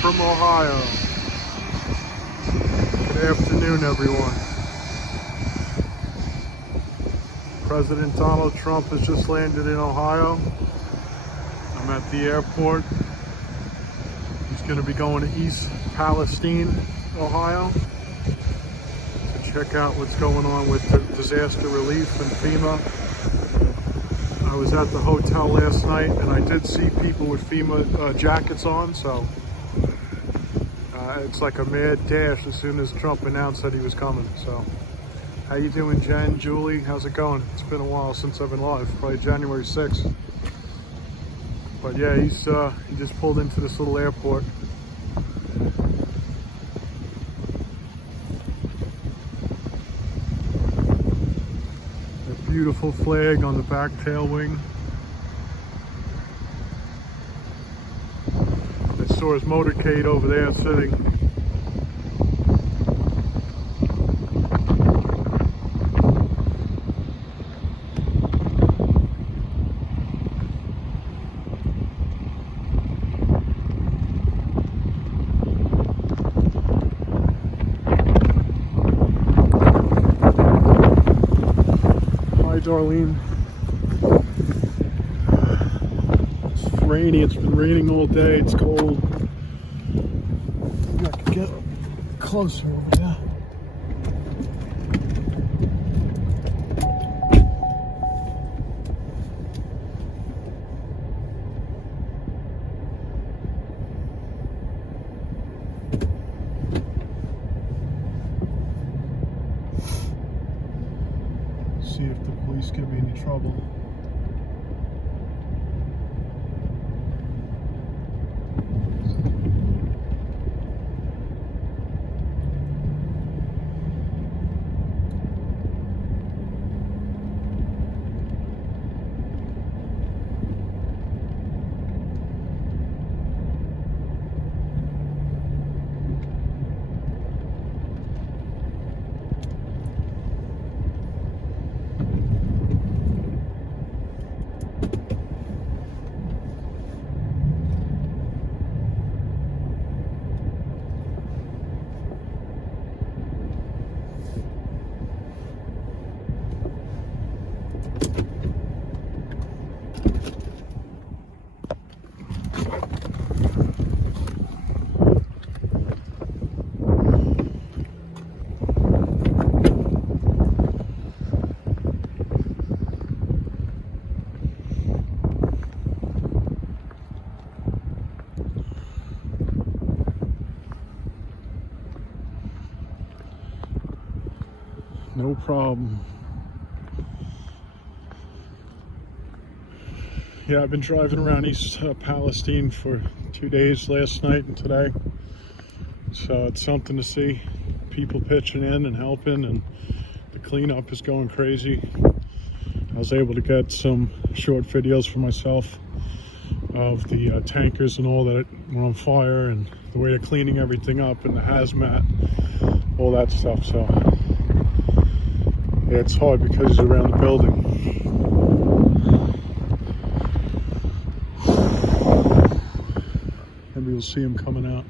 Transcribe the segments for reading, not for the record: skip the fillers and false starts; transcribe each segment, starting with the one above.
from Ohio. Good afternoon, everyone. President Donald Trump has just landed in Ohio. I'm at the airport. He's going to be going to East Palestine, Ohio, to check out what's going on with the disaster relief and FEMA. I was at the hotel last night and I did see people with FEMA jackets on, so it's like a mad dash as soon as Trump announced that he was coming. So, how you doing, Jen, Julie? How's it going? It's been a while since I've been live, probably January 6th. But yeah, he just pulled into this little airport. A beautiful flag on the back tail wing. I saw his motorcade over there sitting. Darlene. It's rainy. It's been raining all day. It's cold. Maybe I could get closer over there. See if the police give me any trouble. No problem. Yeah, I've been driving around East Palestine for 2 days, last night and today. So it's something to see. People pitching in and helping, and the cleanup is going crazy. I was able to get some short videos for myself of the tankers and all that were on fire, and the way they're cleaning everything up, and the hazmat, all that stuff. So yeah, it's hard because he's around the building. Maybe you'll see him coming out.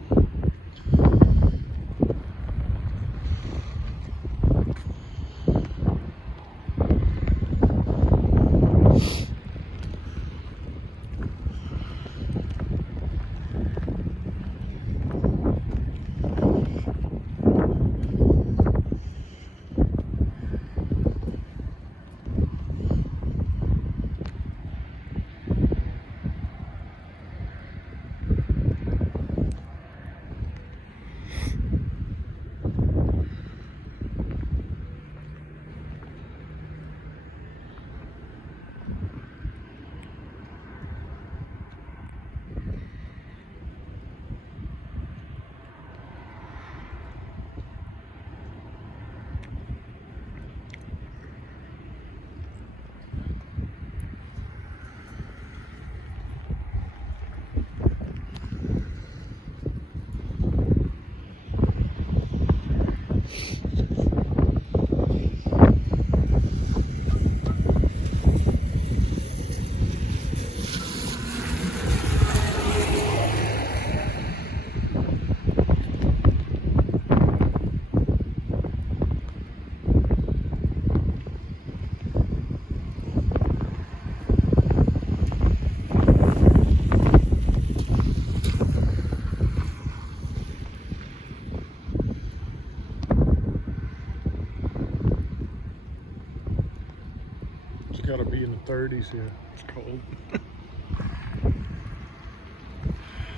got to be in the 30s here. It's cold.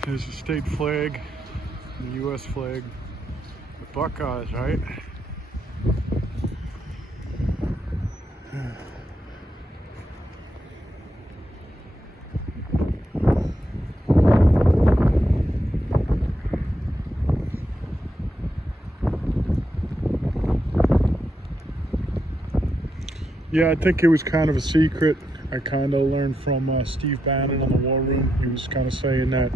There's the state flag, the U.S. flag, the Buckeyes, right? Yeah, I think it was kind of a secret. I kind of learned from Steve Bannon on the War Room. He was kind of saying that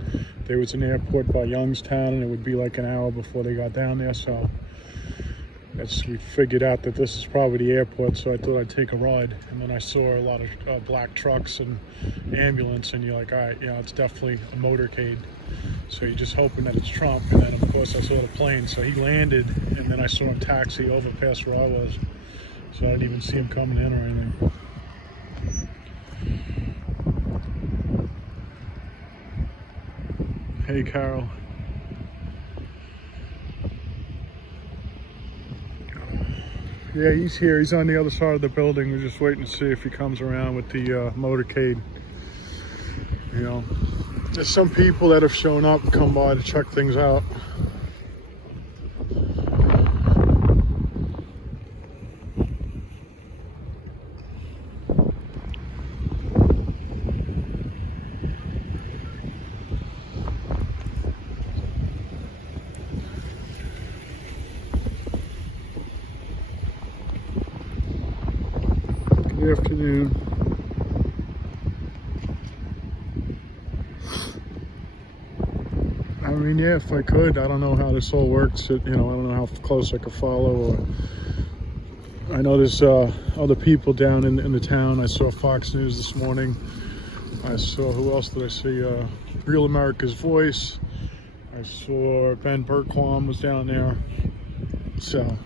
there was an airport by Youngstown and it would be like an hour before they got down there. So we figured out that this is probably the airport, so I thought I'd take a ride. And then I saw a lot of black trucks and ambulance, and you're like, all right, yeah, it's definitely a motorcade. So you're just hoping that it's Trump. And then, of course, I saw the plane. So he landed, and then I saw him taxi over past where I was. So I didn't even see him coming in or anything. Hey, Carol. Yeah, he's here. He's on the other side of the building. We're just waiting to see if he comes around with the motorcade. You know, there's some people that have shown up and come by to check things out. Good afternoon. I mean, yeah, if I could. I don't know how this all works. You know, I don't know how close I could follow. Or I know there's other people down in the town. I saw Fox News this morning. I saw, who else did I see? Real America's Voice. I saw Ben Berquam was down there. So.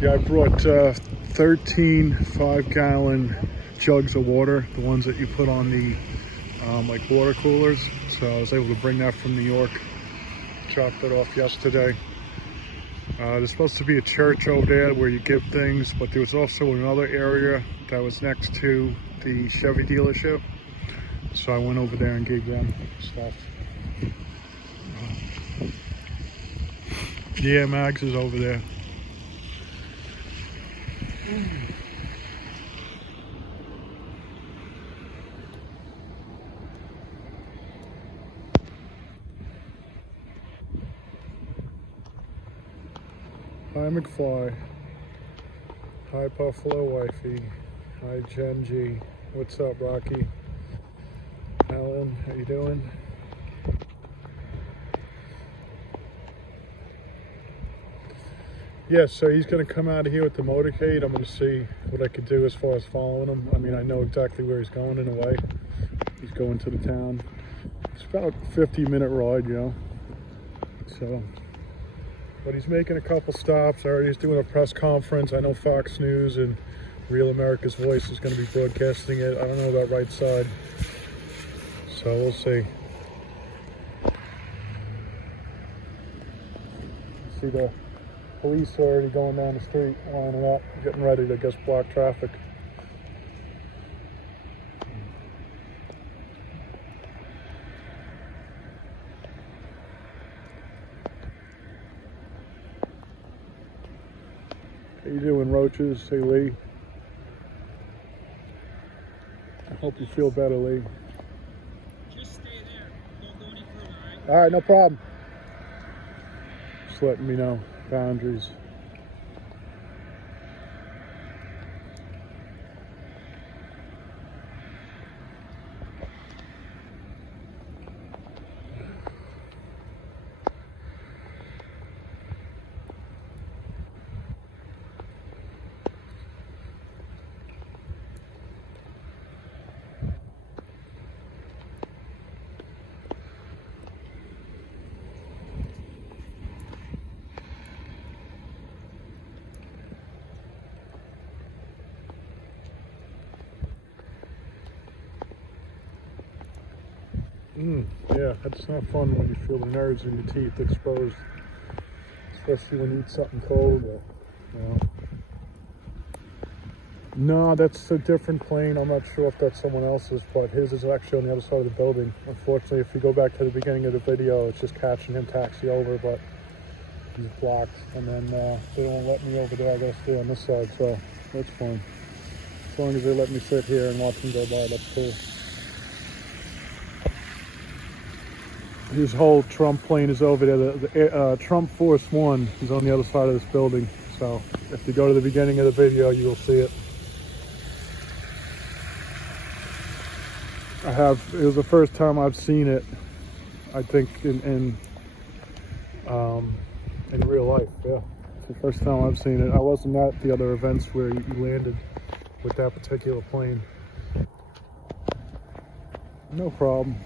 Yeah, I brought 13 5-gallon jugs of water, the ones that you put on the like water coolers. So I was able to bring that from New York. Dropped it off yesterday. There's supposed to be a church over there where you give things, but there was also another area that was next to the Chevy dealership. So I went over there and gave them stuff. Yeah, Mags is over there. Hi McFly. Hi Buffalo Wifey. Hi Jen G. What's up, Rocky? Alan, how you doing? Yeah, so he's going to come out of here with the motorcade. I'm going to see what I could do as far as following him. I mean, I know exactly where he's going in a way. He's going to the town. It's about a 50-minute ride, you know. So, but he's making a couple stops. I already he's doing a press conference. I know Fox News and Real America's Voice is going to be broadcasting it. I don't know about Right Side. So we'll see. See the police are already going down the street, lining up, getting ready to, I guess, block traffic. How you doing, Roaches? Hey, Lee. I hope you feel better, Lee. Just stay there. Don't go any further, all right? All right, no problem. Just letting me know. Boundaries. Yeah, that's not fun when you feel the nerves in your teeth exposed. especially when you eat something cold. Or, you know. No, that's a different plane. I'm not sure if that's someone else's, but his is actually on the other side of the building. Unfortunately, if you go back to the beginning of the video, it's just catching him taxi over, but he's blocked. And then they won't let me over there. I gotta stay on this side, so that's fine. As long as they let me sit here and watch him go by, that's cool. His whole Trump plane is over there. The Trump Force One is on the other side of this building. So if you go to the beginning of the video, you will see it. It was the first time I've seen it, I think, in real life. Yeah, it's the first time I've seen it. I wasn't at the other events where you landed with that particular plane. No problem.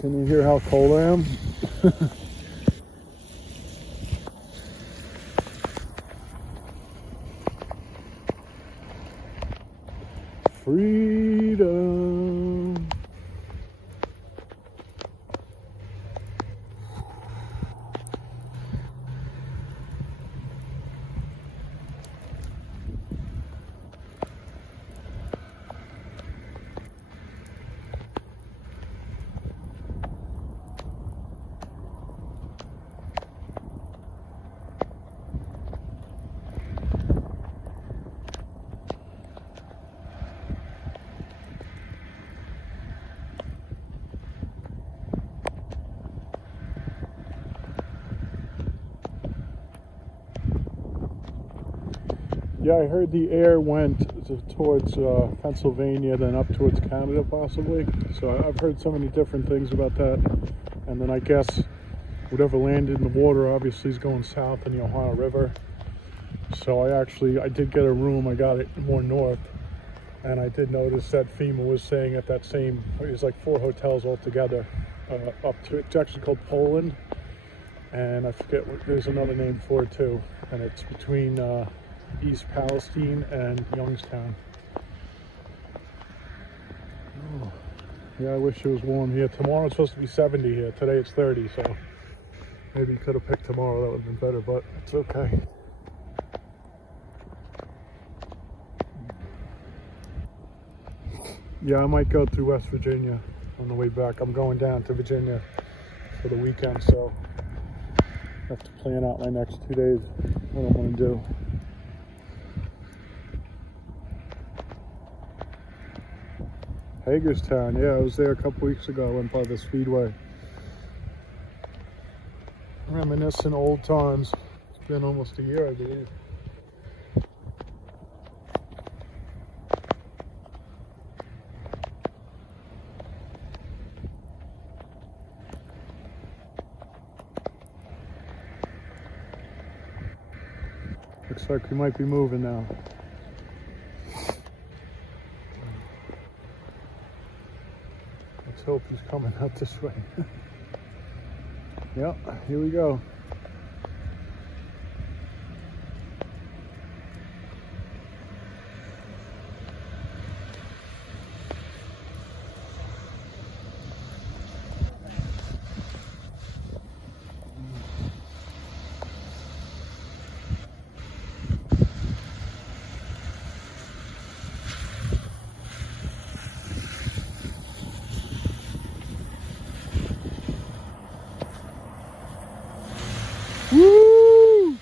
Can you hear how cold I am? Freedom. Yeah, I heard the air went towards Pennsylvania, then up towards Canada possibly. So I've heard so many different things about that. And then I guess whatever landed in the water obviously is going south in the Ohio River. So I did get a room. I got it more north. And I did notice that FEMA was saying at that same, it was like 4 hotels altogether, up to, it's actually called Poland. And I forget, there's another name for it too. And it's between East Palestine and Youngstown. Oh, yeah, I wish it was warm here. Tomorrow it's supposed to be 70 here. Today it's 30, so maybe you could have picked tomorrow. That would have been better, but it's okay. Yeah, I might go through West Virginia on the way back. I'm going down to Virginia for the weekend, so I have to plan out my next 2 days, what I'm going to do. Hagerstown, yeah, I was there a couple weeks ago. I went by the Speedway. Reminiscing old times. It's been almost a year, I believe. Looks like we might be moving now. Let's hope he's coming out this way. Yep, here we go. Woo!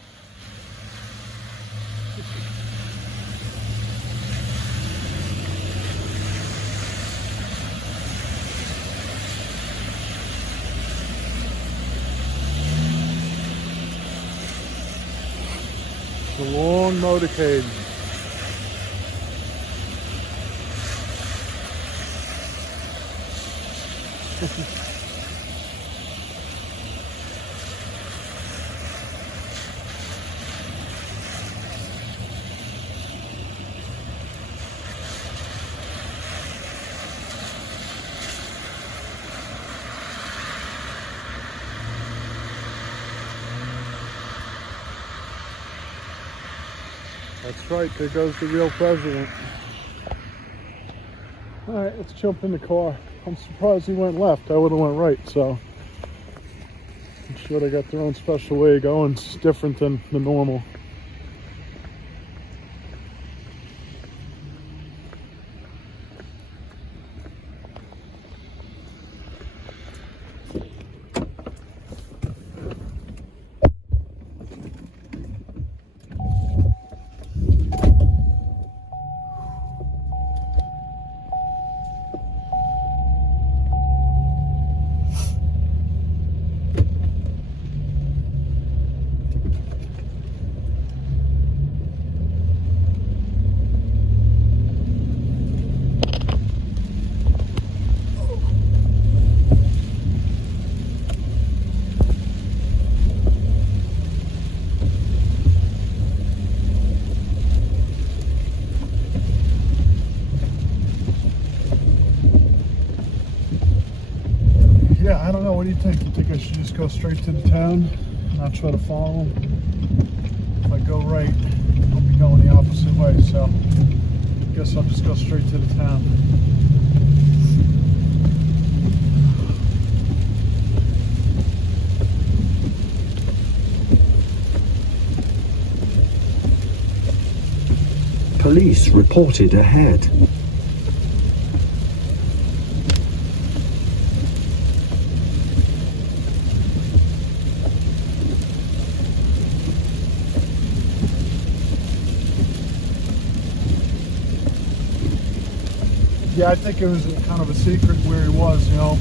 The long motorcade. That's right, there goes the real president. Alright, let's jump in the car. I'm surprised he went left. I would have went right, so I'm sure they got their own special way of going. It's different than the normal. Yeah, I don't know. What do you think? You think I should just go straight to the town, not try to follow them? If I go right, I'll be going the opposite way, so I guess I'll just go straight to the town. Police reported ahead. Yeah, I think it was kind of a secret where he was, you know.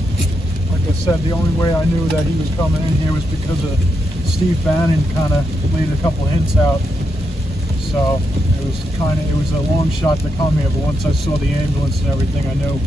Like I said, the only way I knew that he was coming in here was because of Steve Bannon kind of laid a couple hints out. So it was a long shot to come here, but once I saw the ambulance and everything, I knew.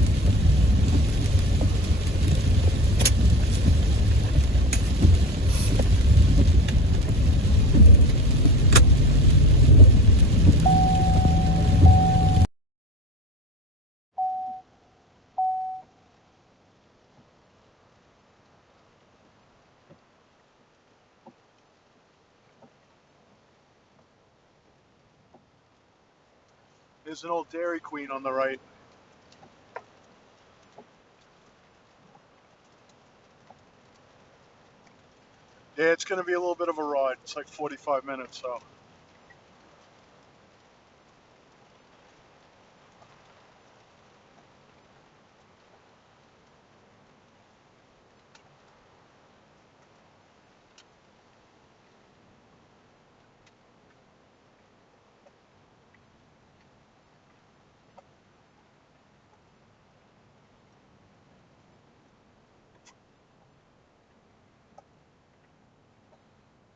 There's an old Dairy Queen on the right. Yeah, it's going to be a little bit of a ride. It's like 45 minutes, so.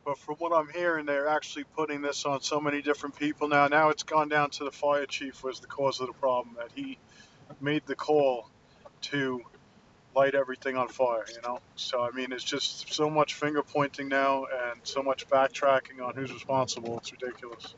But from what I'm hearing, they're actually putting this on so many different people now. Now it's gone down to the fire chief was the cause of the problem, that he made the call to light everything on fire, you know? So, I mean, it's just so much finger pointing now and so much backtracking on who's responsible. It's ridiculous.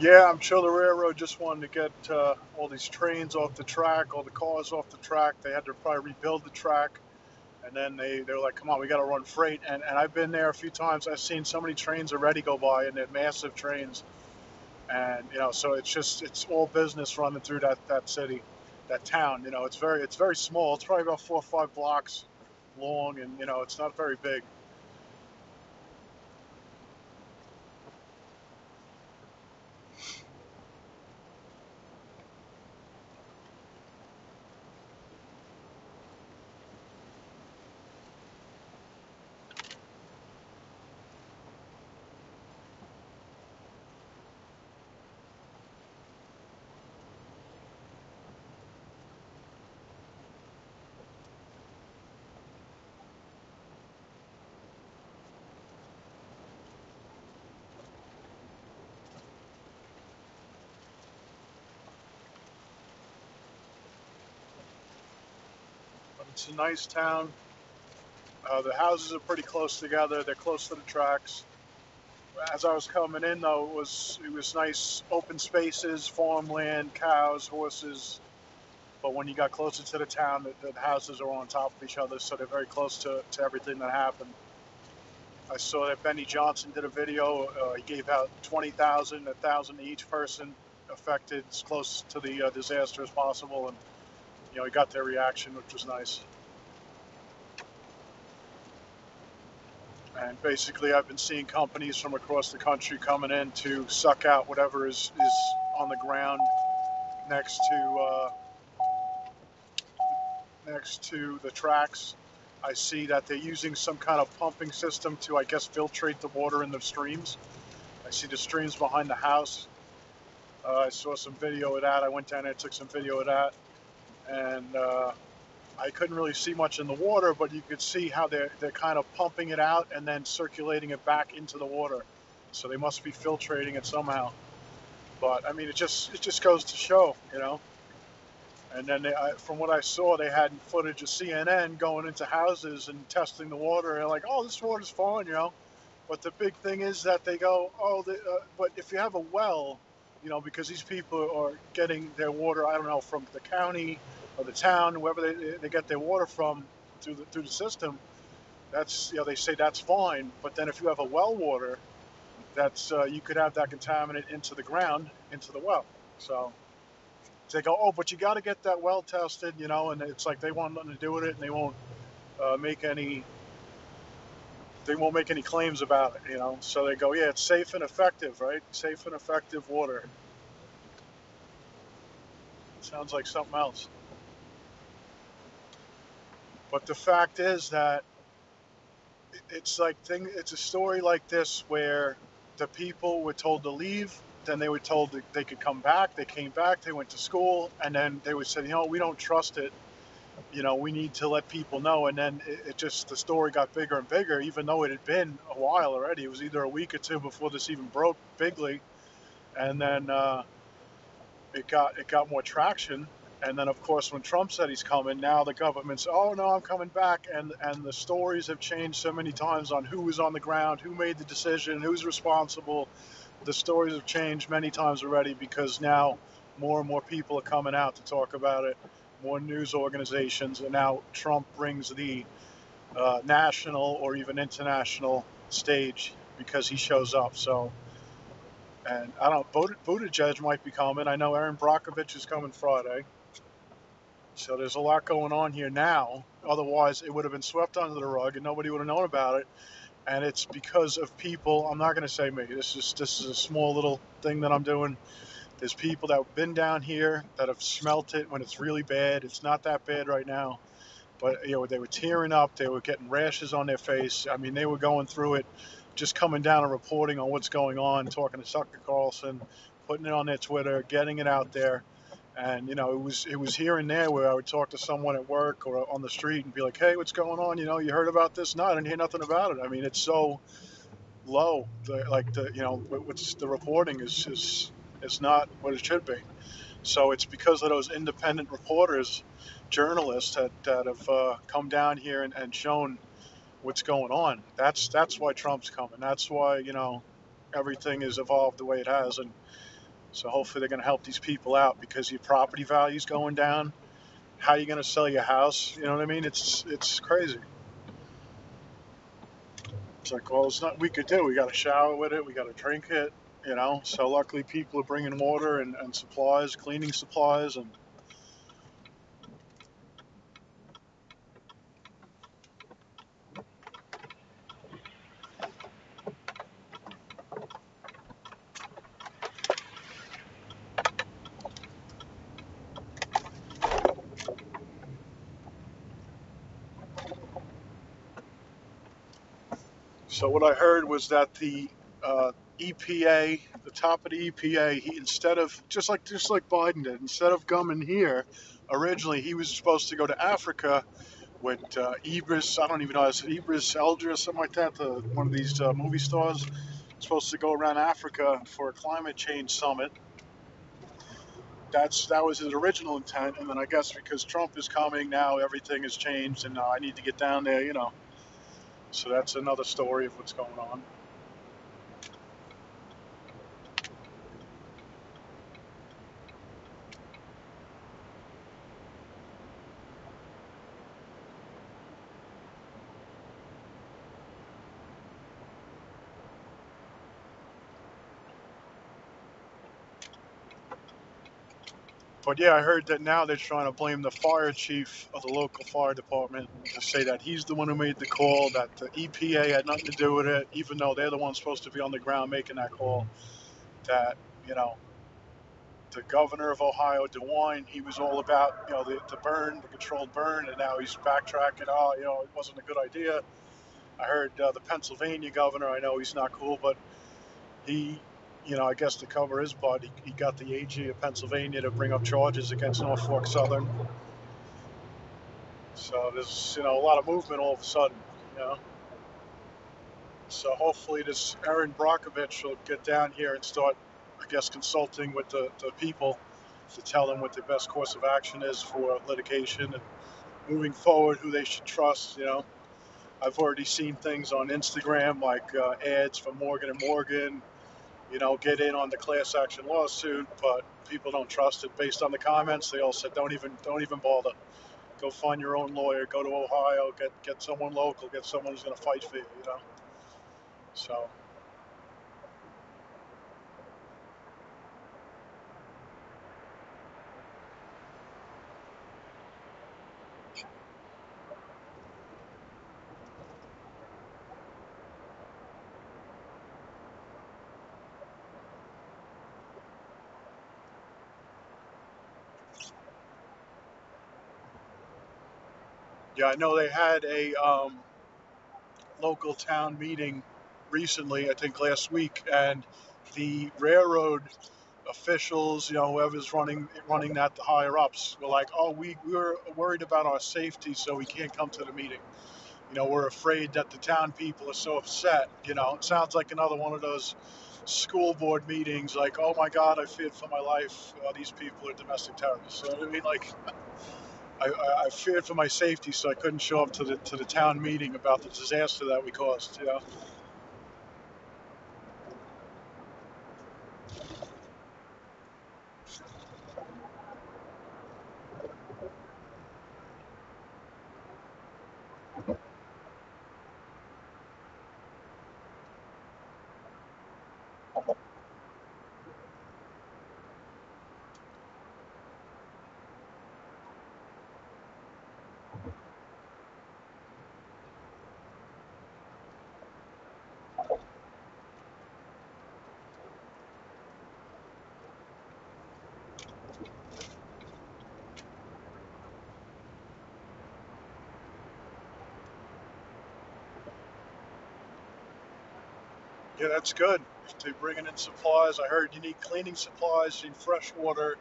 Yeah, I'm sure the railroad just wanted to get all these trains off the track, all the cars off the track. They had to probably rebuild the track. And then they're like, come on, we got to run freight. And I've been there a few times. I've seen so many trains already go by, and they're massive trains. And, you know, so it's all business running through that city, that town. You know, it's very small. It's probably about 4 or 5 blocks long, and, you know, it's not very big. but it's a nice town. The houses are pretty close together. They're close to the tracks. As I was coming in, though, it was nice open spaces, farmland, cows, horses. But when you got closer to the town, the houses are on top of each other, so they're very close to everything that happened. I saw that Benny Johnson did a video. He gave out 20,000, 1,000 to each person affected, as close to the disaster as possible, and he got their reaction, which was nice. And basically, I've been seeing companies from across the country coming in to suck out whatever is on the ground next to the tracks. I see that they're using some kind of pumping system to, I guess, filtrate the water in the streams. I see the streams behind the house. I saw some video of that. I went down there and took some video of that. And I couldn't really see much in the water, but you could see how they're kind of pumping it out and then circulating it back into the water. So they must be filtrating it somehow. But I mean, it just goes to show, And then from what I saw, they had footage of CNN going into houses and testing the water. And they're like, oh, this water's fine, But the big thing is that they go, oh, but if you have a well, because these people are getting their water, I don't know, from the county or the town, whoever they get their water from through the system, that's, they say that's fine. But then if you have a well water, that's you could have that contaminant into the ground, into the well. So they go, oh, but you got to get that well tested, and it's like they want nothing to do with it, and they won't make any claims about it, So they go, yeah, it's safe and effective, right? Safe and effective water. Sounds like something else. But the fact is that it's a story like this where the people were told to leave, then they were told that they could come back. They came back, they went to school, and then they would say, we don't trust it. We need to let people know. And then the story got bigger and bigger, even though it had been a while already. It was either a week or two before this even broke bigly. And then it got more traction. And then, of course, when Trump said he's coming, now the government's, oh, no, I'm coming back. And the stories have changed so many times on who was on the ground, who made the decision, who's responsible. The stories have changed many times already because now more and more people are coming out to talk about it, more news organizations. And now Trump brings the national or even international stage because he shows up. So, and I don't know, Buttigieg might be coming. I know Aaron Brockovich is coming Friday. So there's a lot going on here now. Otherwise, it would have been swept under the rug and nobody would have known about it. And it's because of people. I'm not going to say me. This is a small little thing that I'm doing. There's people that have been down here that have smelt it when it's really bad. It's not that bad right now. But, they were tearing up. They were getting rashes on their face. I mean, they were going through it, just coming down and reporting on what's going on, talking to Tucker Carlson, putting it on their Twitter, getting it out there. And, it was here and there where I would talk to someone at work or on the street and be like, hey, what's going on? You heard about this? No, I didn't hear nothing about it. I mean, it's so low. What's the reporting is not what it should be. So it's because of those independent reporters, journalists that have come down here and shown what's going on. That's why Trump's coming. That's why, everything has evolved the way it has. And so hopefully they're going to help these people out because your property value's going down. How are you going to sell your house? You know what I mean? It's crazy. It's like, well, it's not we could do. We got to shower with it. We got to drink it. So luckily people are bringing water and supplies, cleaning supplies, and so what I heard was that the EPA, the top of the EPA, he instead of just like Biden did, instead of coming here, originally he was supposed to go to Africa with Ibris. I don't even know, is it Ibris Eldra or something like that? One of these movie stars supposed to go around Africa for a climate change summit. that was his original intent, and then I guess because Trump is coming now, everything has changed, and I need to get down there, you know. So that's another story of what's going on. But yeah, I heard that now they're trying to blame the fire chief of the local fire department to say that he's the one who made the call, that the EPA had nothing to do with it, even though they're the ones supposed to be on the ground making that call. That, you know, the governor of Ohio, DeWine, he was all about, you know, the burn, the controlled burn, and now he's backtracking. Oh, you know, it wasn't a good idea. I heard the Pennsylvania governor, I know he's not cool, but he, you know, I guess to cover his butt, he got the AG of Pennsylvania to bring up charges against Norfolk Southern. So there's, you know, a lot of movement all of a sudden, you know. So hopefully this Erin Brockovich will get down here and start, I guess, consulting with the people to tell them what the best course of action is for litigation and moving forward, who they should trust, you know. I've already seen things on Instagram like ads for Morgan & Morgan, you know, get in on the class action lawsuit, but people don't trust it. Based on the comments, they all said don't even bother. Go find your own lawyer. Go to Ohio. Get someone local. Get someone who's going to fight for you. You know. So yeah, I know they had a local town meeting recently. I think last week, and the railroad officials, you know, whoever's running that, the higher ups, were like, "Oh, we're worried about our safety, so we can't come to the meeting. You know, we're afraid that the town people are so upset." You know, it sounds like another one of those school board meetings, like, "Oh my God, I feared for my life. These people are domestic terrorists." So I mean, like, I feared for my safety, so I couldn't show up to the town meeting about the disaster that we caused. You know. Yeah, that's good. If they're bringing in supplies, I heard you need cleaning supplies, you need fresh water.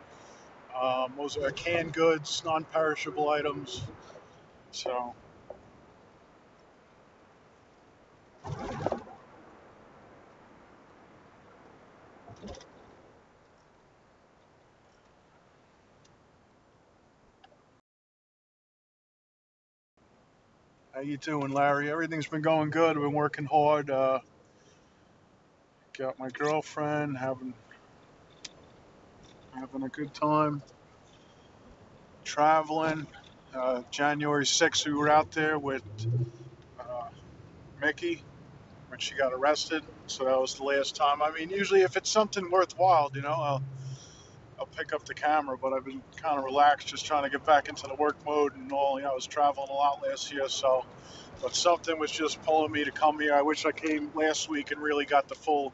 Those are canned goods, non-perishable items. So, how you doing, Larry? Everything's been going good. I've been working hard. Got my girlfriend, having a good time, traveling. January 6th, we were out there with uh, Mickey when she got arrested. So that was the last time. I mean, usually if it's something worthwhile, you know, I'll pick up the camera, but I've been kind of relaxed, just trying to get back into the work mode and all. You know, I was traveling a lot last year, so, but something was just pulling me to come here. I wish I came last week and really got the full,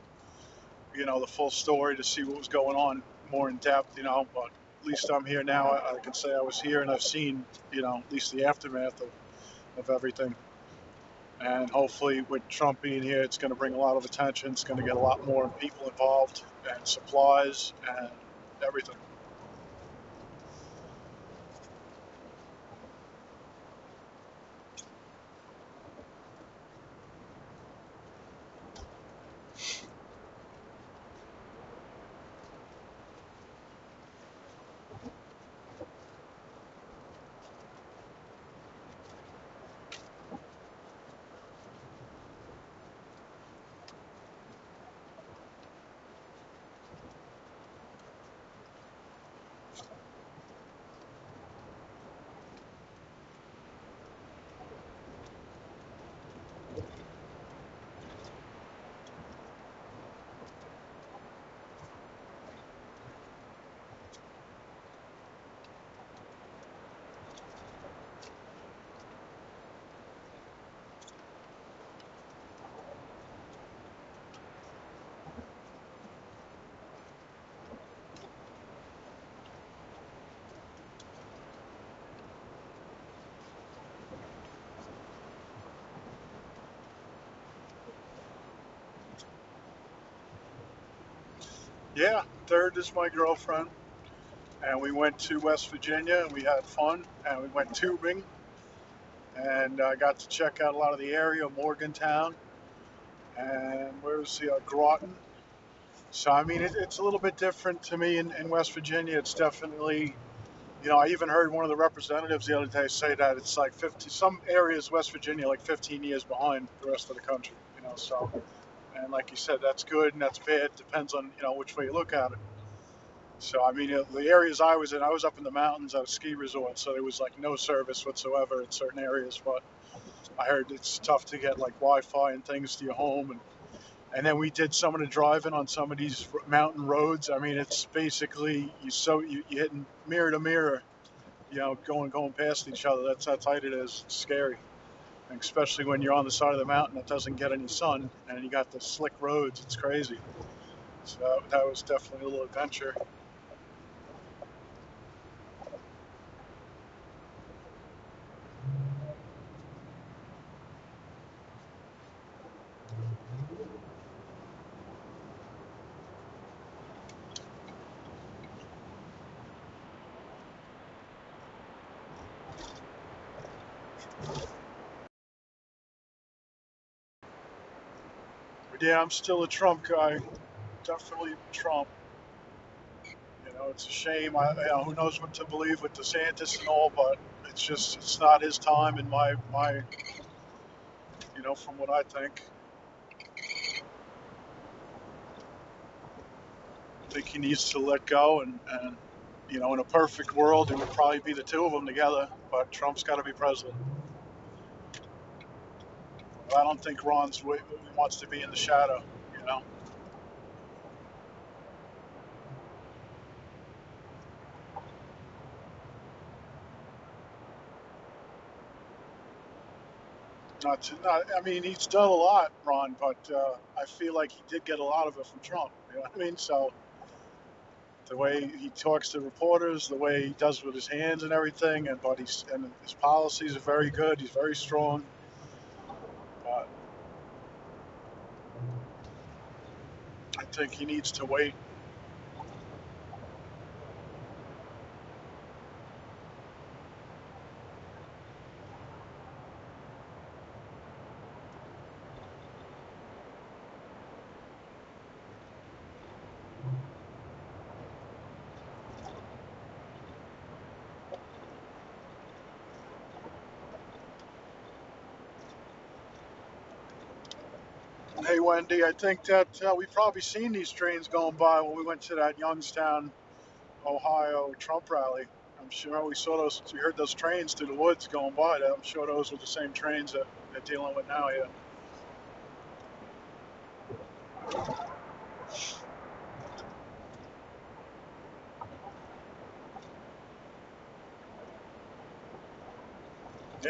you know, the full story to see what was going on more in depth, you know, but at least I'm here now. I can say I was here and I've seen, you know, at least the aftermath of everything. And hopefully with Trump being here, it's going to bring a lot of attention. It's going to get a lot more people involved and supplies and everything. Yeah, third is my girlfriend, and we went to West Virginia and we had fun, and we went tubing, and I got to check out a lot of the area, Morgantown, and where's the Groton. So I mean, it's a little bit different to me in West Virginia. It's definitely, I even heard one of the representatives the other day say that it's like 50, some areas West Virginia like 15 years behind the rest of the country. So, and like you said, that's good and that's bad. Depends on which way you look at it. So I mean, the areas I was in, I was up in the mountains at a ski resort, so there was like no service whatsoever in certain areas. But I heard it's tough to get like Wi-Fi and things to your home, and then we did some of the driving on some of these mountain roads. I mean, it's basically you hitting mirror to mirror, going past each other. That's how tight it is. It's scary, and especially when you're on the side of the mountain that doesn't get any sun, and you got the slick roads. It's crazy. So that was definitely a little adventure. But yeah, I'm still a Trump guy. Definitely Trump. It's a shame. Who knows what to believe with DeSantis and all, but it's not his time in my from what I think. I think he needs to let go, and in a perfect world, it would probably be the two of them together, but Trump's got to be president. I don't think wants to be in the shadow, you know. I mean, he's done a lot, Ron, but I feel like he did get a lot of it from Trump. You know what I mean? So the way he talks to reporters, the way he does with his hands and everything, and his policies are very good. He's very strong, but I think he needs to wait. Hey, Wendy, I think that we've probably seen these trains going by when we went to that Youngstown, Ohio Trump rally. I'm sure we saw those. We heard those trains through the woods going by. I'm sure those were the same trains that they're dealing with now. Yeah.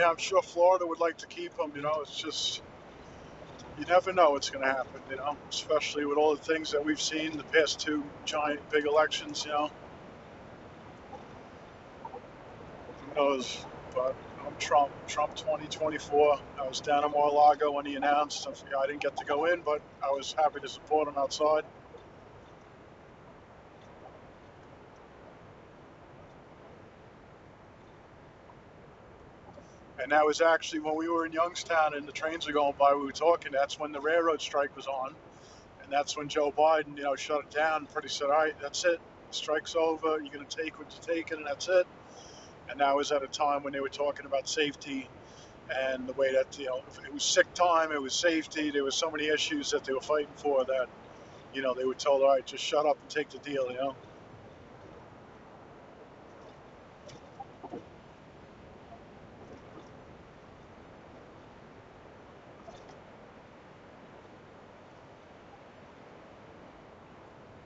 Yeah, I'm sure Florida would like to keep them. It's just you never know what's going to happen. Especially with all the things that we've seen the past two giant big elections. Who knows? But I'm Trump. Trump 2024. I was down in Mar-a-Lago when he announced. I didn't get to go in, but I was happy to support him outside. And that was actually when we were in Youngstown and the trains were going by. We were talking. That's when the railroad strike was on, and that's when Joe Biden, shut it down. Pretty said, "All right, that's it. Strike's over. You're going to take what you're taking, and that's it." And that was at a time when they were talking about safety and the way that if it was sick time, it was safety. There were so many issues that they were fighting for that they were told, "All right, just shut up and take the deal."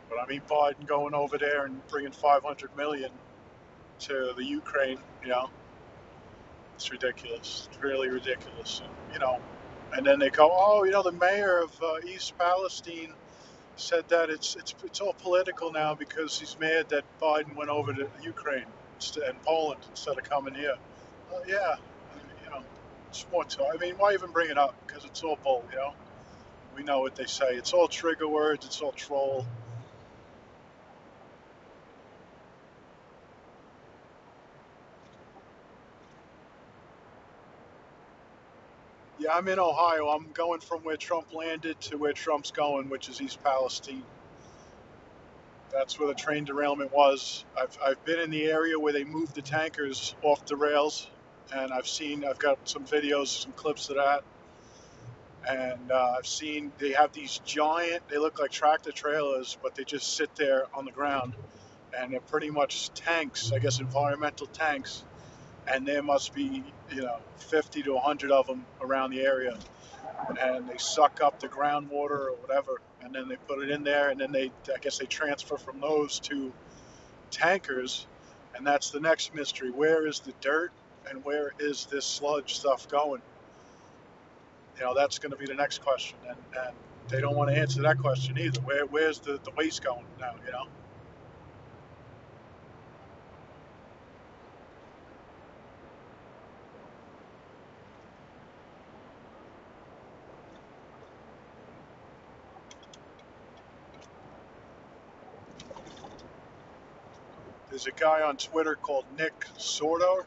But I mean, Biden going over there and bringing 500 million to the Ukraine, it's ridiculous. It's really ridiculous. And then they go, "Oh, the mayor of East Palestine said that it's all political now because he's mad that Biden went over to Ukraine and Poland instead of coming here." Well, yeah, it's more talk. I mean, why even bring it up? Because it's all bull. We know what they say. It's all trigger words. It's all troll. Yeah, I'm in Ohio. I'm going from where Trump landed to where Trump's going, which is East Palestine. That's where the train derailment was. I've been in the area where they moved the tankers off the rails, and I've got some videos, some clips of that. And I've seen they have these giant, they look like tractor trailers, but they just sit there on the ground. And they're pretty much tanks, I guess environmental tanks. And there must be, 50 to 100 of them around the area. And they suck up the groundwater or whatever, and then they put it in there, and then I guess they transfer from those to tankers, and that's the next mystery. Where is the dirt, and where is this sludge stuff going? That's going to be the next question, and they don't want to answer that question either. Where's the waste going now? There's a guy on Twitter called Nick Sordor.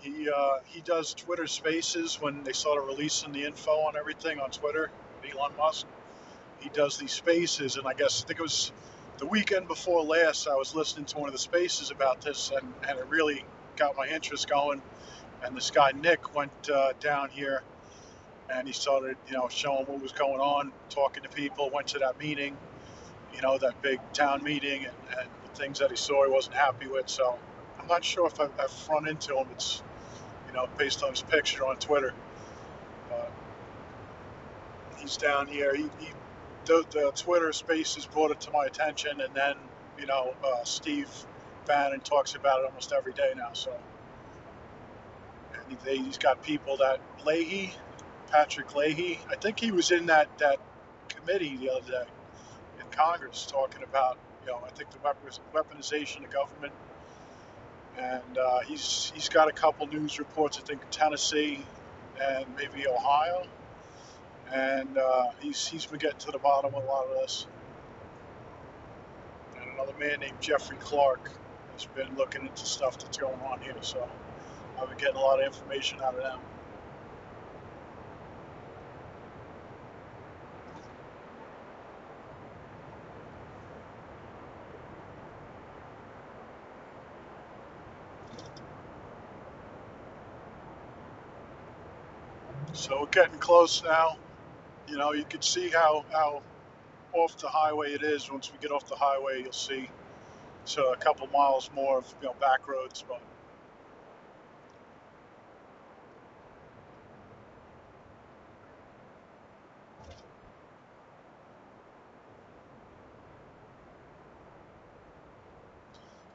He does Twitter Spaces when they started releasing the info on everything on Twitter. Elon Musk. He does these spaces, and I think it was the weekend before last. I was listening to one of the spaces about this, and it really got my interest going. And this guy Nick went down here, and he started, showing what was going on, talking to people. Went to that meeting, that big town meeting, and the things that he saw he wasn't happy with. So I'm not sure if I've run into him. It's based on his picture on Twitter. Uh, he's down here. The Twitter Spaces brought it to my attention, and then Steve Bannon talks about it almost every day now. So, and he's got people that Patrick Leahy. I think he was in that committee the other day in Congress talking about I think the weaponization of government. And he's got a couple news reports, I think Tennessee and maybe Ohio, and he's been getting to the bottom of a lot of this. And another man named Jeffrey Clark has been looking into stuff that's going on here, so I've been getting a lot of information out of them. So we're getting close now. You can see how off the highway it is. Once we get off the highway, you'll see. So a couple miles more of back roads, but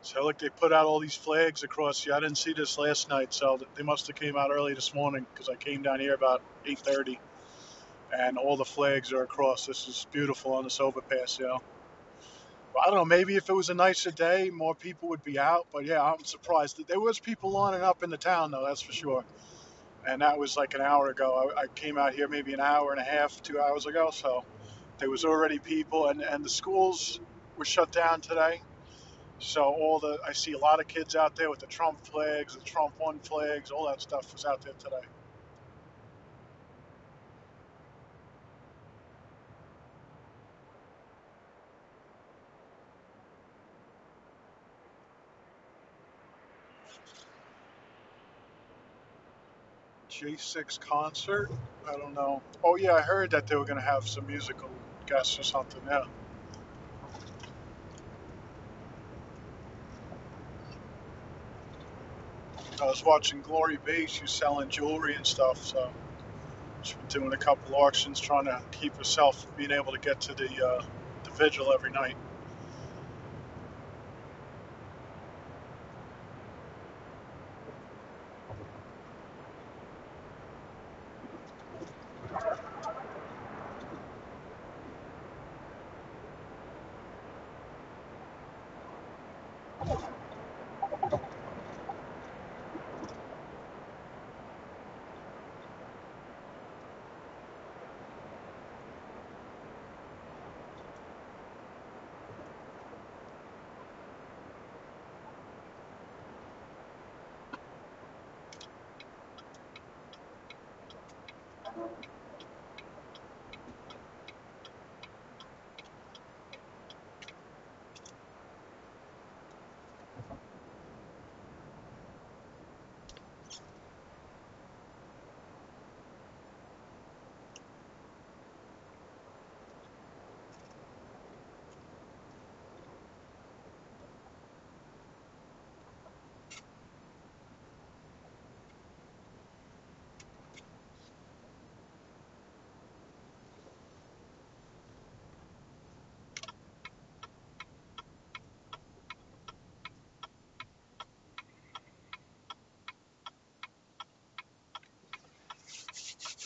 so look, they put out all these flags across here. I didn't see this last night, so they must have came out early this morning because I came down here about 8:30, and all the flags are across. This is beautiful on this overpass, But I don't know, maybe if it was a nicer day, more people would be out. But yeah, I'm surprised. There was people lining up in the town, though, that's for sure. And that was like an hour ago. I came out here maybe an hour and a half, 2 hours ago. So there was already people, and the schools were shut down today. So I see a lot of kids out there with the Trump flags, the Trump One flags, all that stuff was out there today. J6 concert? I don't know. Oh yeah, I heard that they were going to have some musical guests or something. Yeah. I was watching Glory Bay. She's selling jewelry and stuff. So she's been doing a couple auctions, trying to keep herself from being able to get to the vigil every night.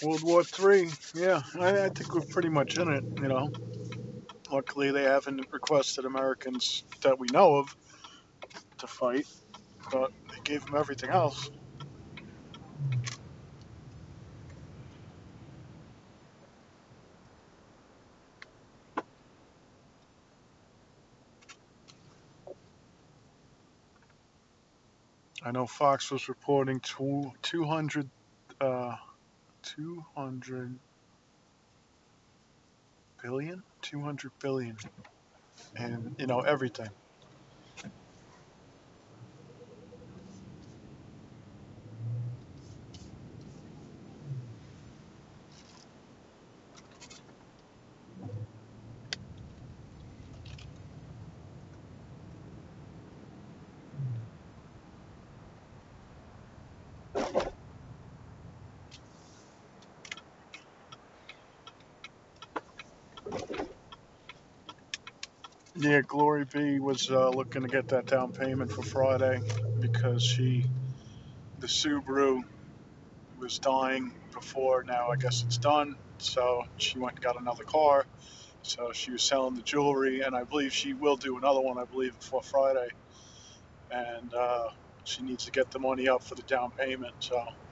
World War III. Yeah, I think we're pretty much in it. Luckily, they haven't requested Americans that we know of to fight, but they gave them everything else. I know Fox was reporting 200, 200 billion, 200 billion, and everything. Yeah, Glory B was looking to get that down payment for Friday because the Subaru was dying before. Now I guess it's done. So she went and got another car. So she was selling the jewelry, and I believe she will do another one. I believe before Friday, and she needs to get the money up for the down payment. So I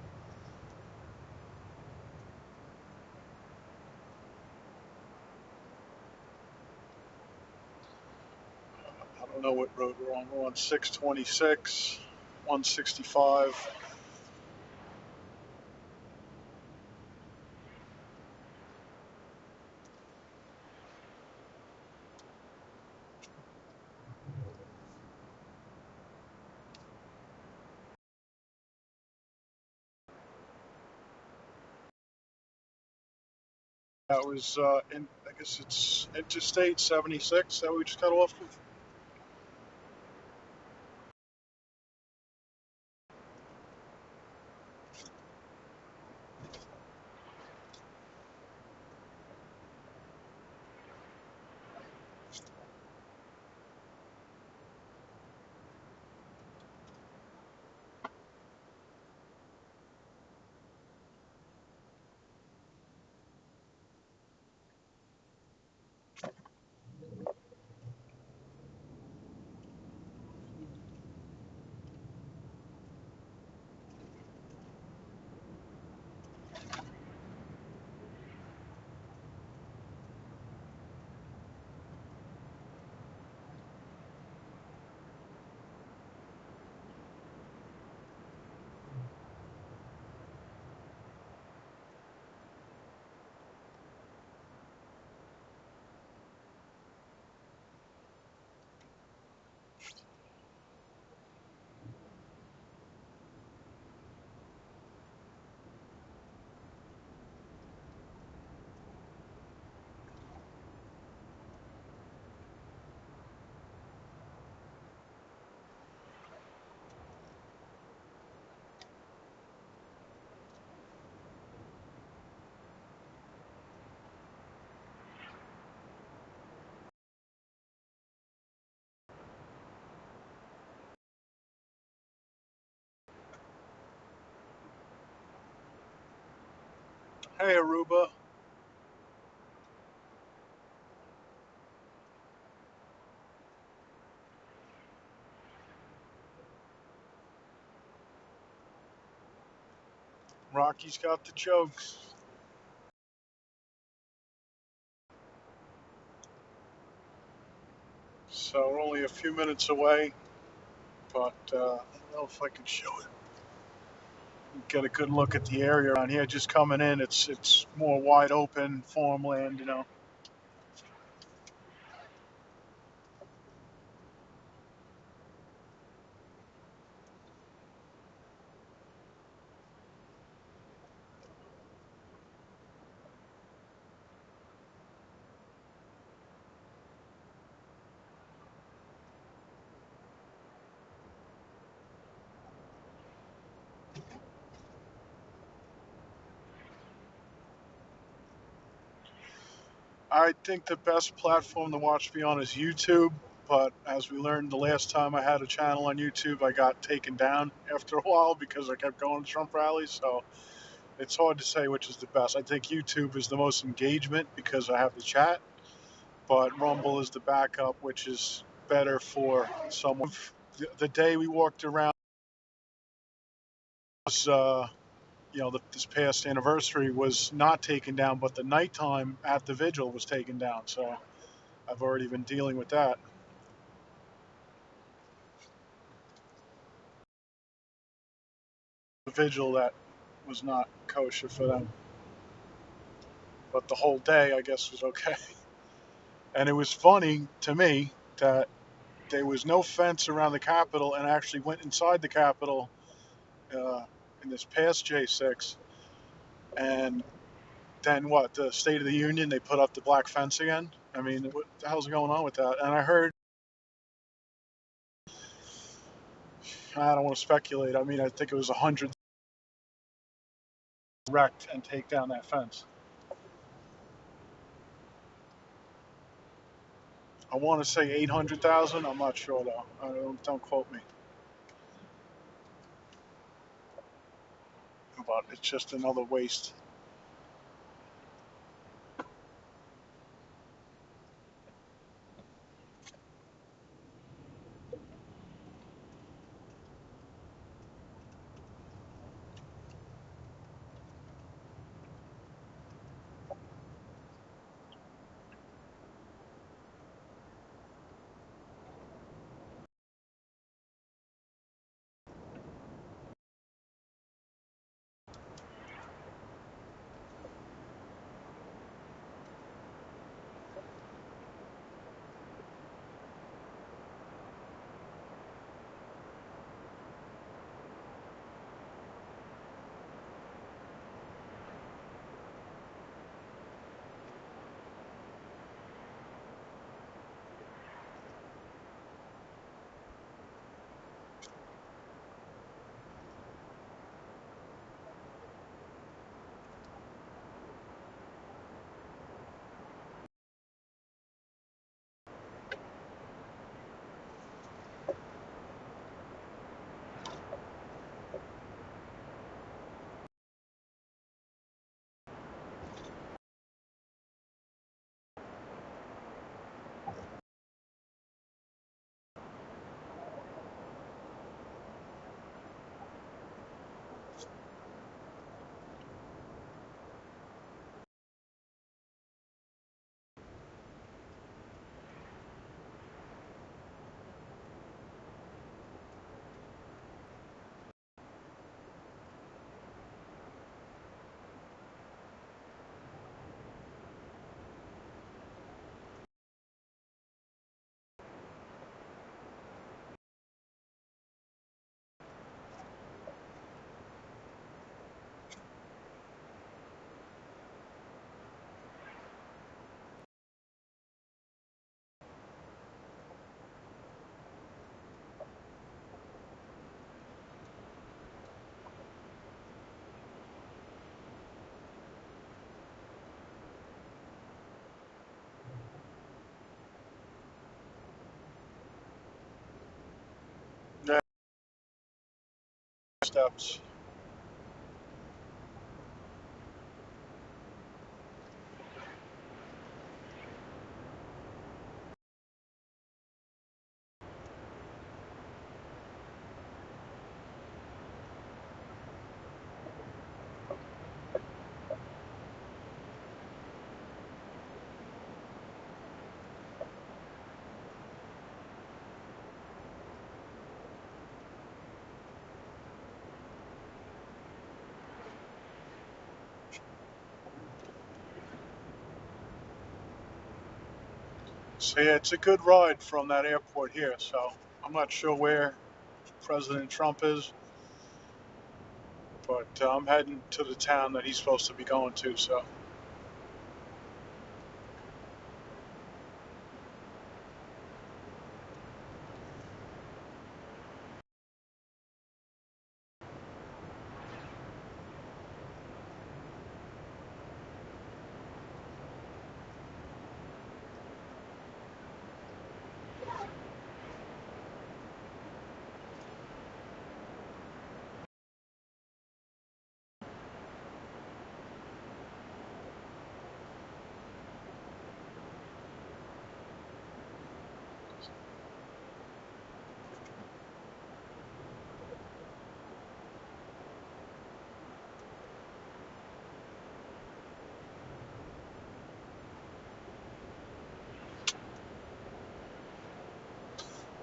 don't know what road we're on. We're on 626, 165. That was I guess it's Interstate 76 that we just got off of. Hey, Aruba. Rocky's got the jokes. So we're only a few minutes away, but I don't know if I can show it. get a good look at the area around here. Just coming in, it's more wide open farmland, you know. I think the best platform to watch me on is YouTube, but as we learned the last time I had a channel on YouTube, I got taken down after a while because I kept going to Trump rallies, so it's hard to say which is the best. I think YouTube is the most engagement because I have the chat, but Rumble is the backup, which is better for someone. The day we walked around was, this past anniversary was not taken down, but the nighttime at the vigil was taken down, so I've already been dealing with that. The vigil that was not kosher for them, but the whole day I guess was okay. And it was funny to me that there was no fence around the Capitol, and I actually went inside the Capitol in this past J6, and then what? The State of the Union, they put up the black fence again. I mean, what the hell's going on with that? And I heard, I don't want to speculate. I mean, I think it was 100 wrecked and take down that fence. I want to say 800,000. I'm not sure though. Don't quote me. But it's just another waste. Next steps. So yeah, it's a good ride from that airport here. So I'm not sure where President Trump is, but I'm heading to the town that he's supposed to be going to. So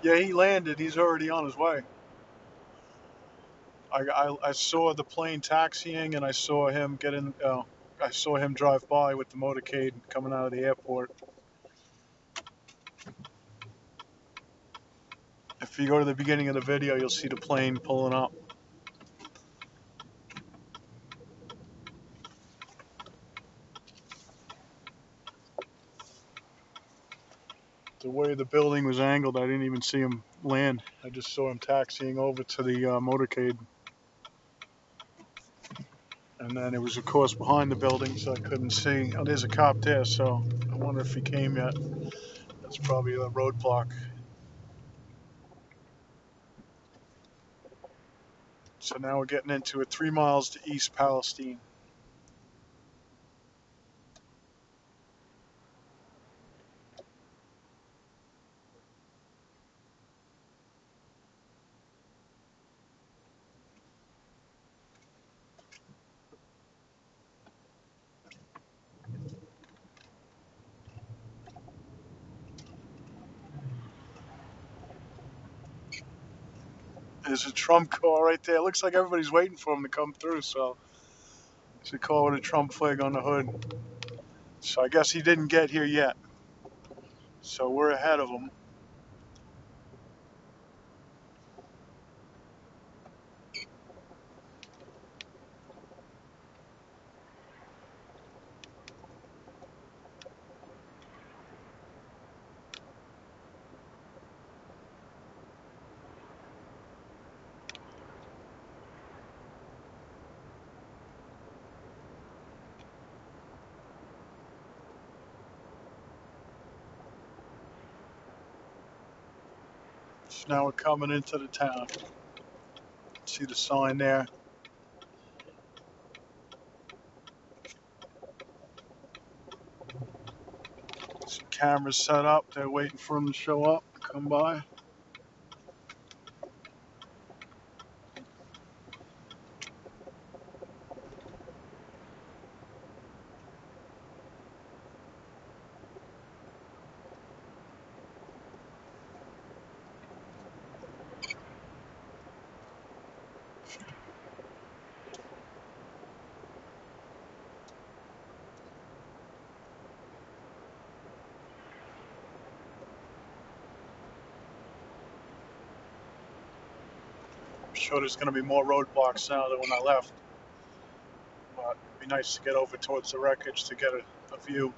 yeah, he landed. He's already on his way. I saw the plane taxiing, and I saw him get in. I saw him drive by with the motorcade coming out of the airport. If you go to the beginning of the video, you'll see the plane pulling up. The way the building was angled, I didn't even see him land. I just saw him taxiing over to the motorcade. And then it was, of course, behind the building, so I couldn't see. Oh, there's a cop there, so I wonder if he came yet. That's probably a roadblock. So now we're getting into it 3 miles to East Palestine. There's a Trump car right there. Looks like everybody's waiting for him to come through, so it's a car with a Trump flag on the hood. So I guess he didn't get here yet. So we're ahead of him. So now we're coming into the town. See the sign there? Some cameras set up. They're waiting for him to show up, come by. I'm sure there's going to be more roadblocks now than when I left. But it'd be nice to get over towards the wreckage to get a view.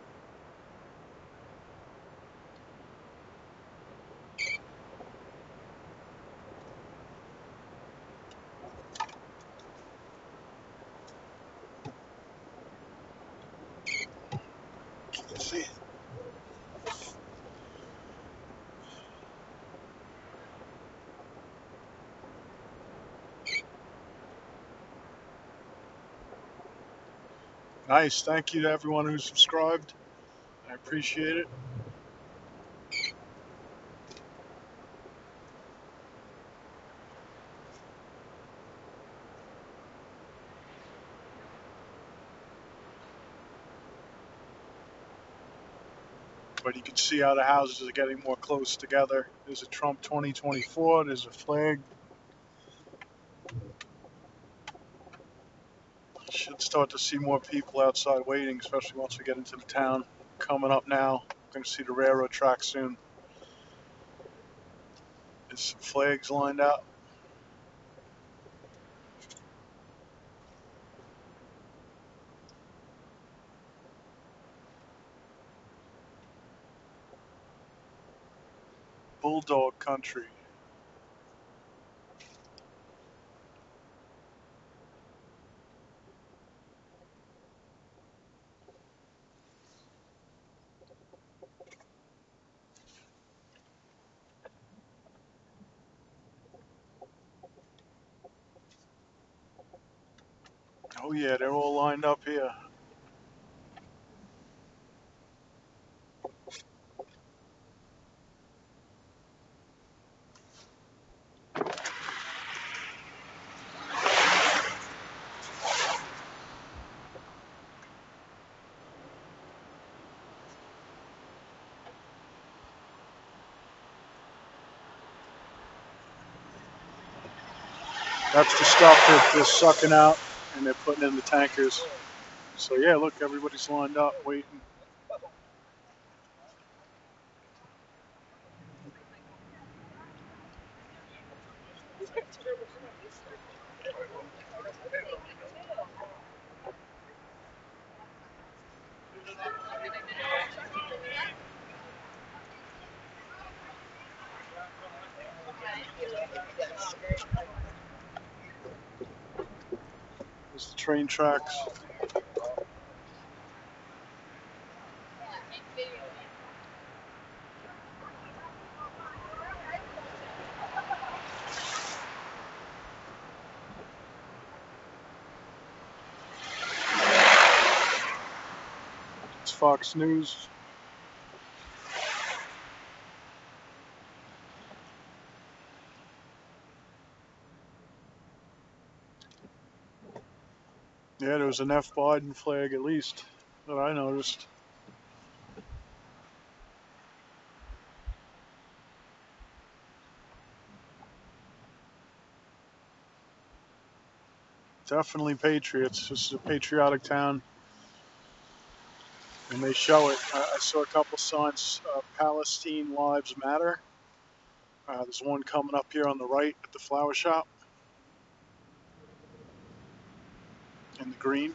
Let's see. Nice. Thank you to everyone who subscribed. I appreciate it. But you can see how the houses are getting more close together. There's a Trump 2024. There's a flag. Should start to see more people outside waiting, especially once we get into the town. Coming up now. Gonna see the railroad track soon. There's some flags lined out. Bulldog country. Oh yeah, they're all lined up here. That's the stuff that they're sucking out and they're putting in the tankers. So yeah, look, everybody's lined up waiting. There's the train tracks. It's Fox News. Yeah, there was an F. Biden flag at least that I noticed. Definitely patriots. This is a patriotic town, and they show it. I saw a couple signs. Palestine Lives Matter. There's one coming up here on the right at the flower shop in the green.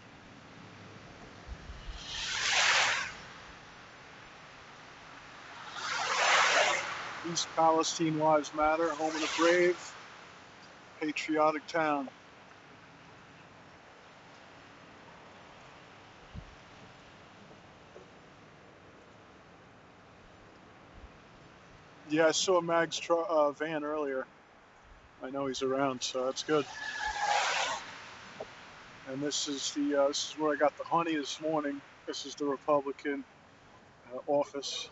East Palestine Lives Matter, home of the brave, patriotic town. Yeah, I saw Mag's van earlier. I know he's around, so that's good. And this is where I got the honey this morning. This is the Republican office.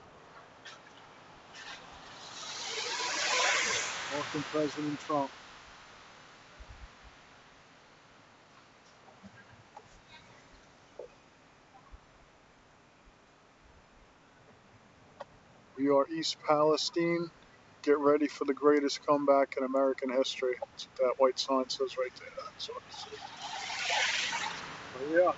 Welcome, President Trump. We are East Palestine. Get ready for the greatest comeback in American history. That's what that white sign says right there. That's what it says. But yeah.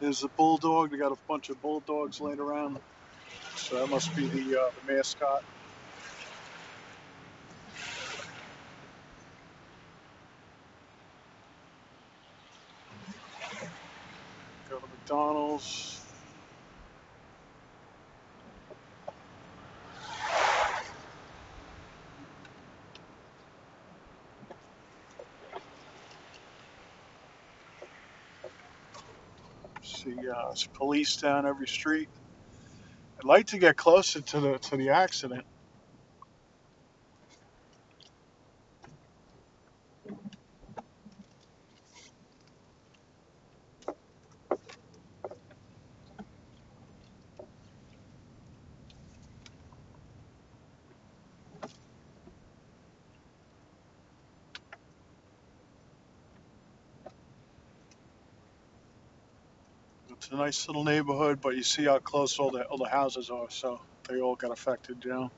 There's a bulldog. They got a bunch of bulldogs laying around. So that must be the mascot. Go to McDonald's. See, there's police down every street. I'd like to get closer to the accident. It's a nice little neighborhood, but you see how close all the houses are, so they all got affected, you know.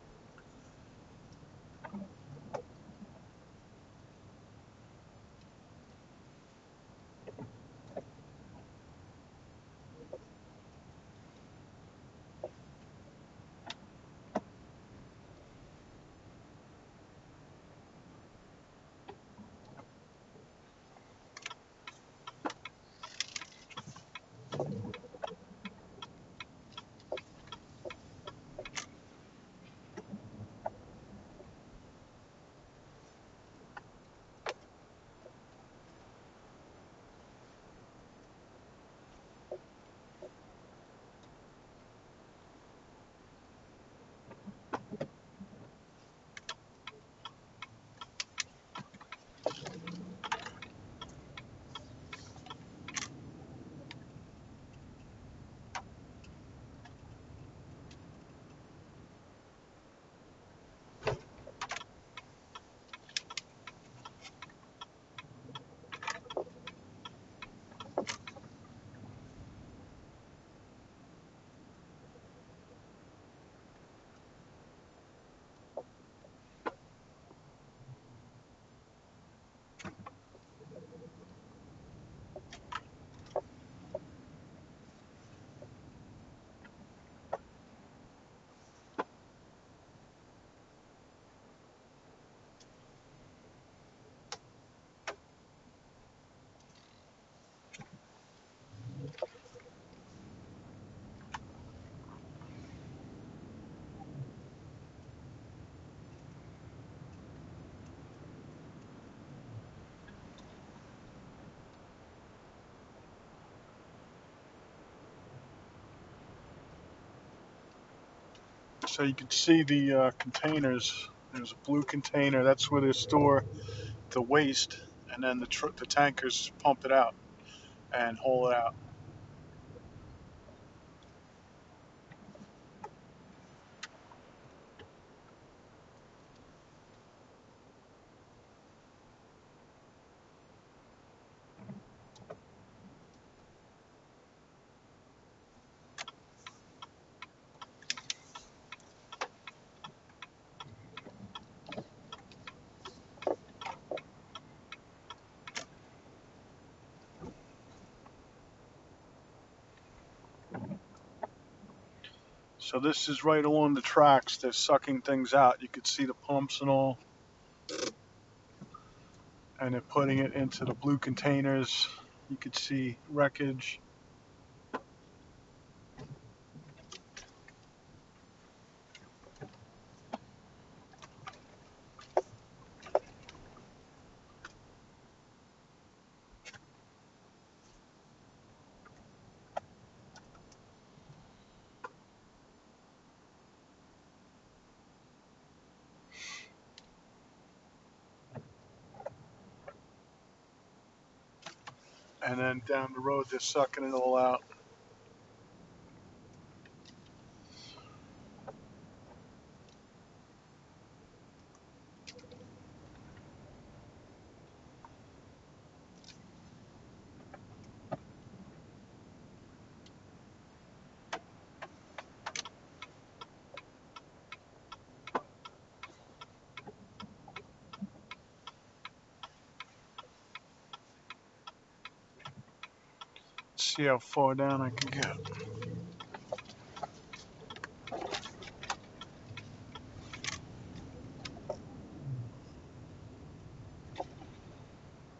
So you can see the containers. There's a blue container. That's where they store the waste, and then the tankers pump it out and haul it out. So this is right along the tracks. They're sucking things out. You could see the pumps and all. And they're putting it into the blue containers. You could see wreckage. And then down the road, they're sucking it all out. Let's see how far down I can get.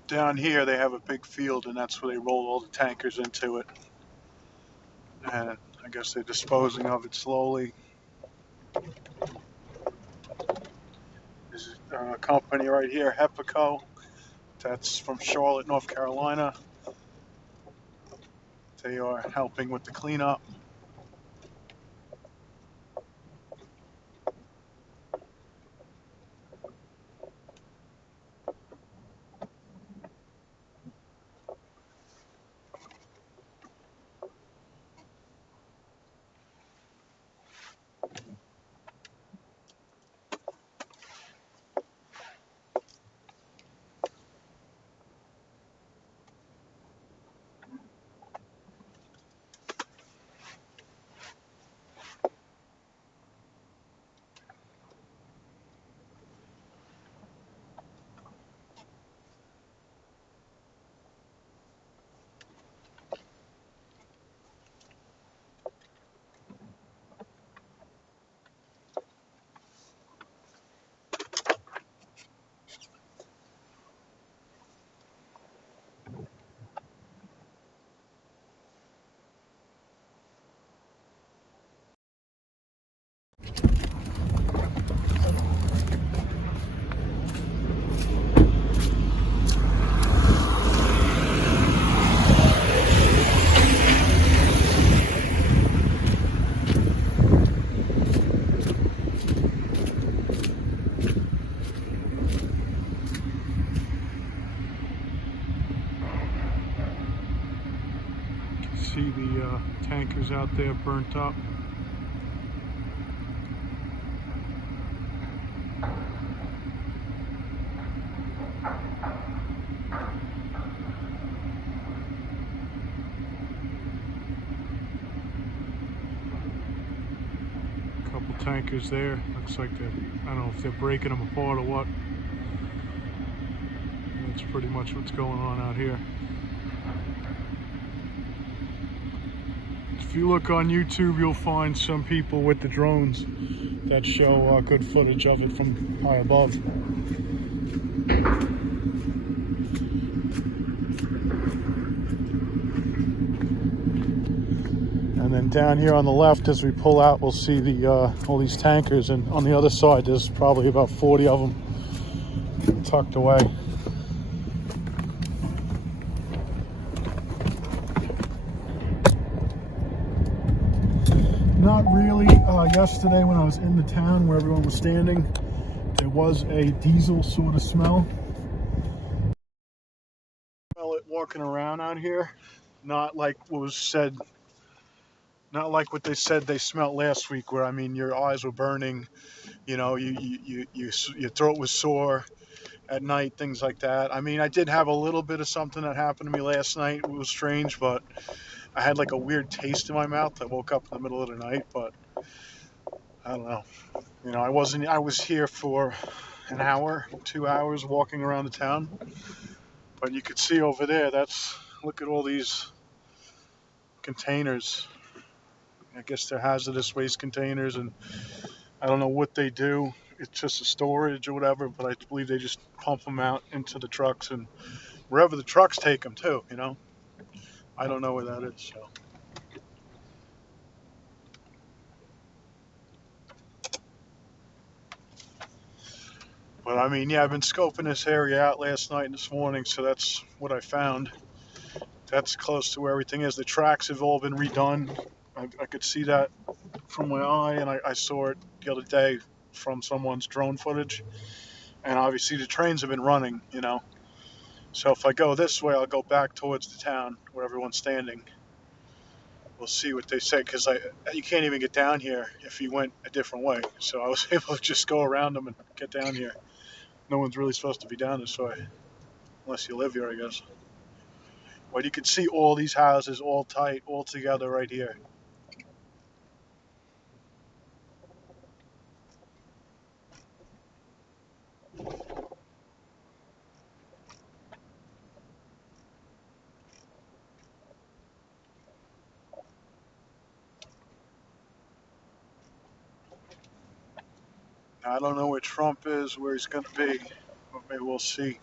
Down here, they have a big field, and that's where they roll all the tankers into it. And I guess they're disposing of it slowly. There's a company right here, Hepico. That's from Charlotte, North Carolina. They are helping with the cleanup. See the tankers out there burnt up. A couple tankers there. Looks like they're, I don't know if they're breaking them apart or what. That's pretty much what's going on out here. If you look on YouTube, you'll find some people with the drones that show good footage of it from high above. And then down here on the left, as we pull out, we'll see the all these tankers, and on the other side, there's probably about 40 of them tucked away. Not not really. Yesterday when I was in the town where everyone was standing, there was a diesel sort of smell. Smell it walking around out here. Not like what was said, not like what they said they smelled last week, where I mean your eyes were burning, you know, your throat was sore at night, things like that. I mean, I did have a little bit of something that happened to me last night. It was strange, but I had like a weird taste in my mouth. I woke up in the middle of the night, but I don't know. You know, I was here for an hour, 2 hours walking around the town, but you could see over there, look at all these containers. I guess they're hazardous waste containers, and I don't know what they do. It's just a storage or whatever, but I believe they just pump them out into the trucks and wherever the trucks take them too, you know. I don't know where that is, so. But I mean, yeah, I've been scoping this area out last night and this morning, so that's what I found. That's close to where everything is. The tracks have all been redone. I could see that from my eye, and I saw it the other day from someone's drone footage. And obviously the trains have been running, you know. So if I go this way, I'll go back towards the town where everyone's standing. We'll see what they say, because you can't even get down here if you went a different way. So I was able to just go around them and get down here. No one's really supposed to be down this way, unless you live here, I guess. But you can see all these houses all tight, all together right here. Now, I don't know where Trump is, where he's going to be, but maybe we'll see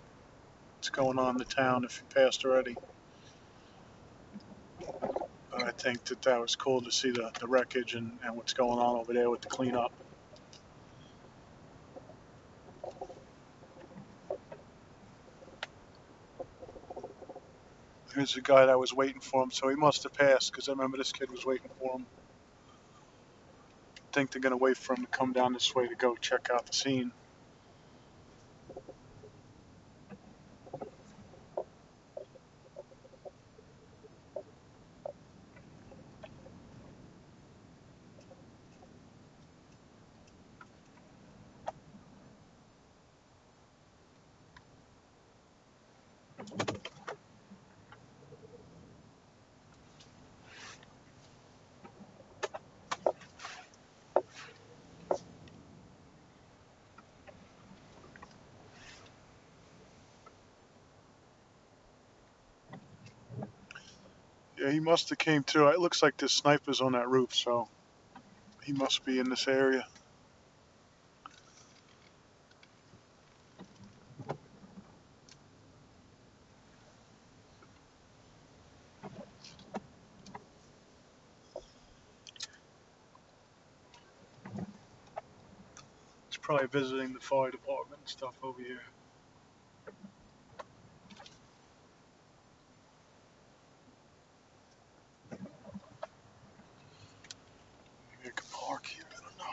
what's going on in the town if he passed already. But I think that was cool to see the wreckage and what's going on over there with the cleanup. Here's the guy that was waiting for him, so he must have passed, because I remember this kid was waiting for him. I think they're going to wait for him to come down this way to go check out the scene. Yeah, he must have came through. It looks like this sniper's on that roof, so he must be in this area. He's probably visiting the fire department and stuff over here. Maybe I could park here, I don't know.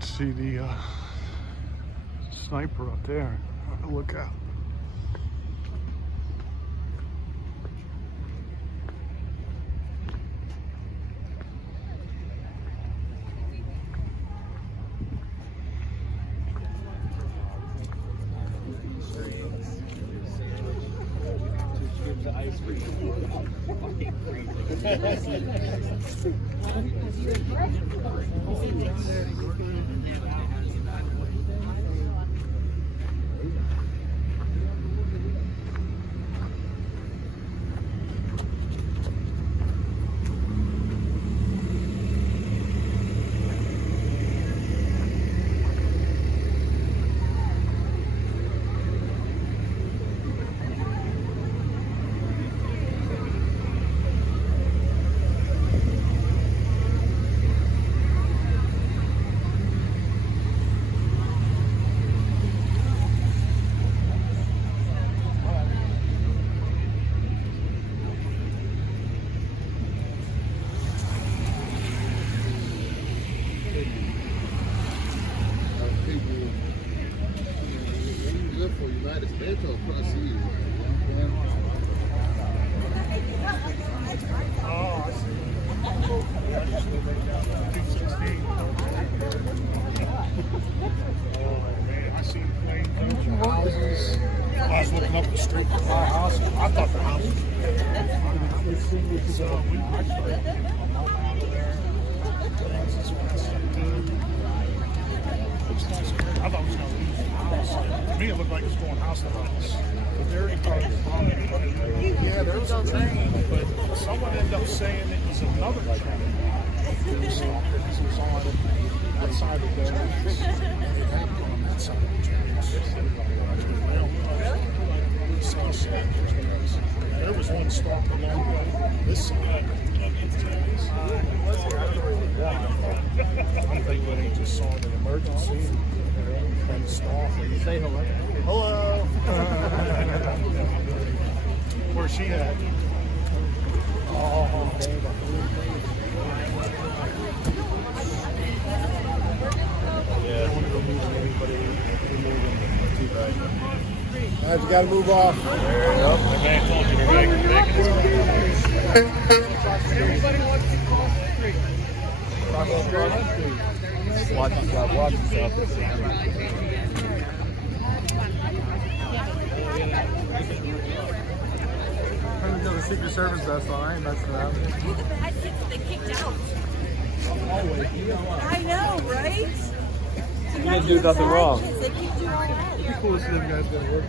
See the sniper up there. Look out. I was looking up the street to my house. I thought the house was so we out of there. I thought it was going to leave the house. To me, it looked like it was going house to house. But there ain't probably yeah, there was a train, but someone ended up saying it was another train. This was on that side of the on that side of the tracks. There was one stopped along this side of the tracks. I think when he just saw the emergency and stopped. Say hello. Hello. Where she at? Oh, yeah, I want to go move anybody. Too bad. Guys, you got to move off. Nope. The man told you to make Everybody wants to cross the street. Cross the street. Watch yourself. Watch yourself. I'm gonna the Secret Service vest on. I ain't messing around. The bad kids they kicked out. I know, right? You didn't do nothing wrong. Kids, they kicked you all out. It's cool to see them guys gonna work.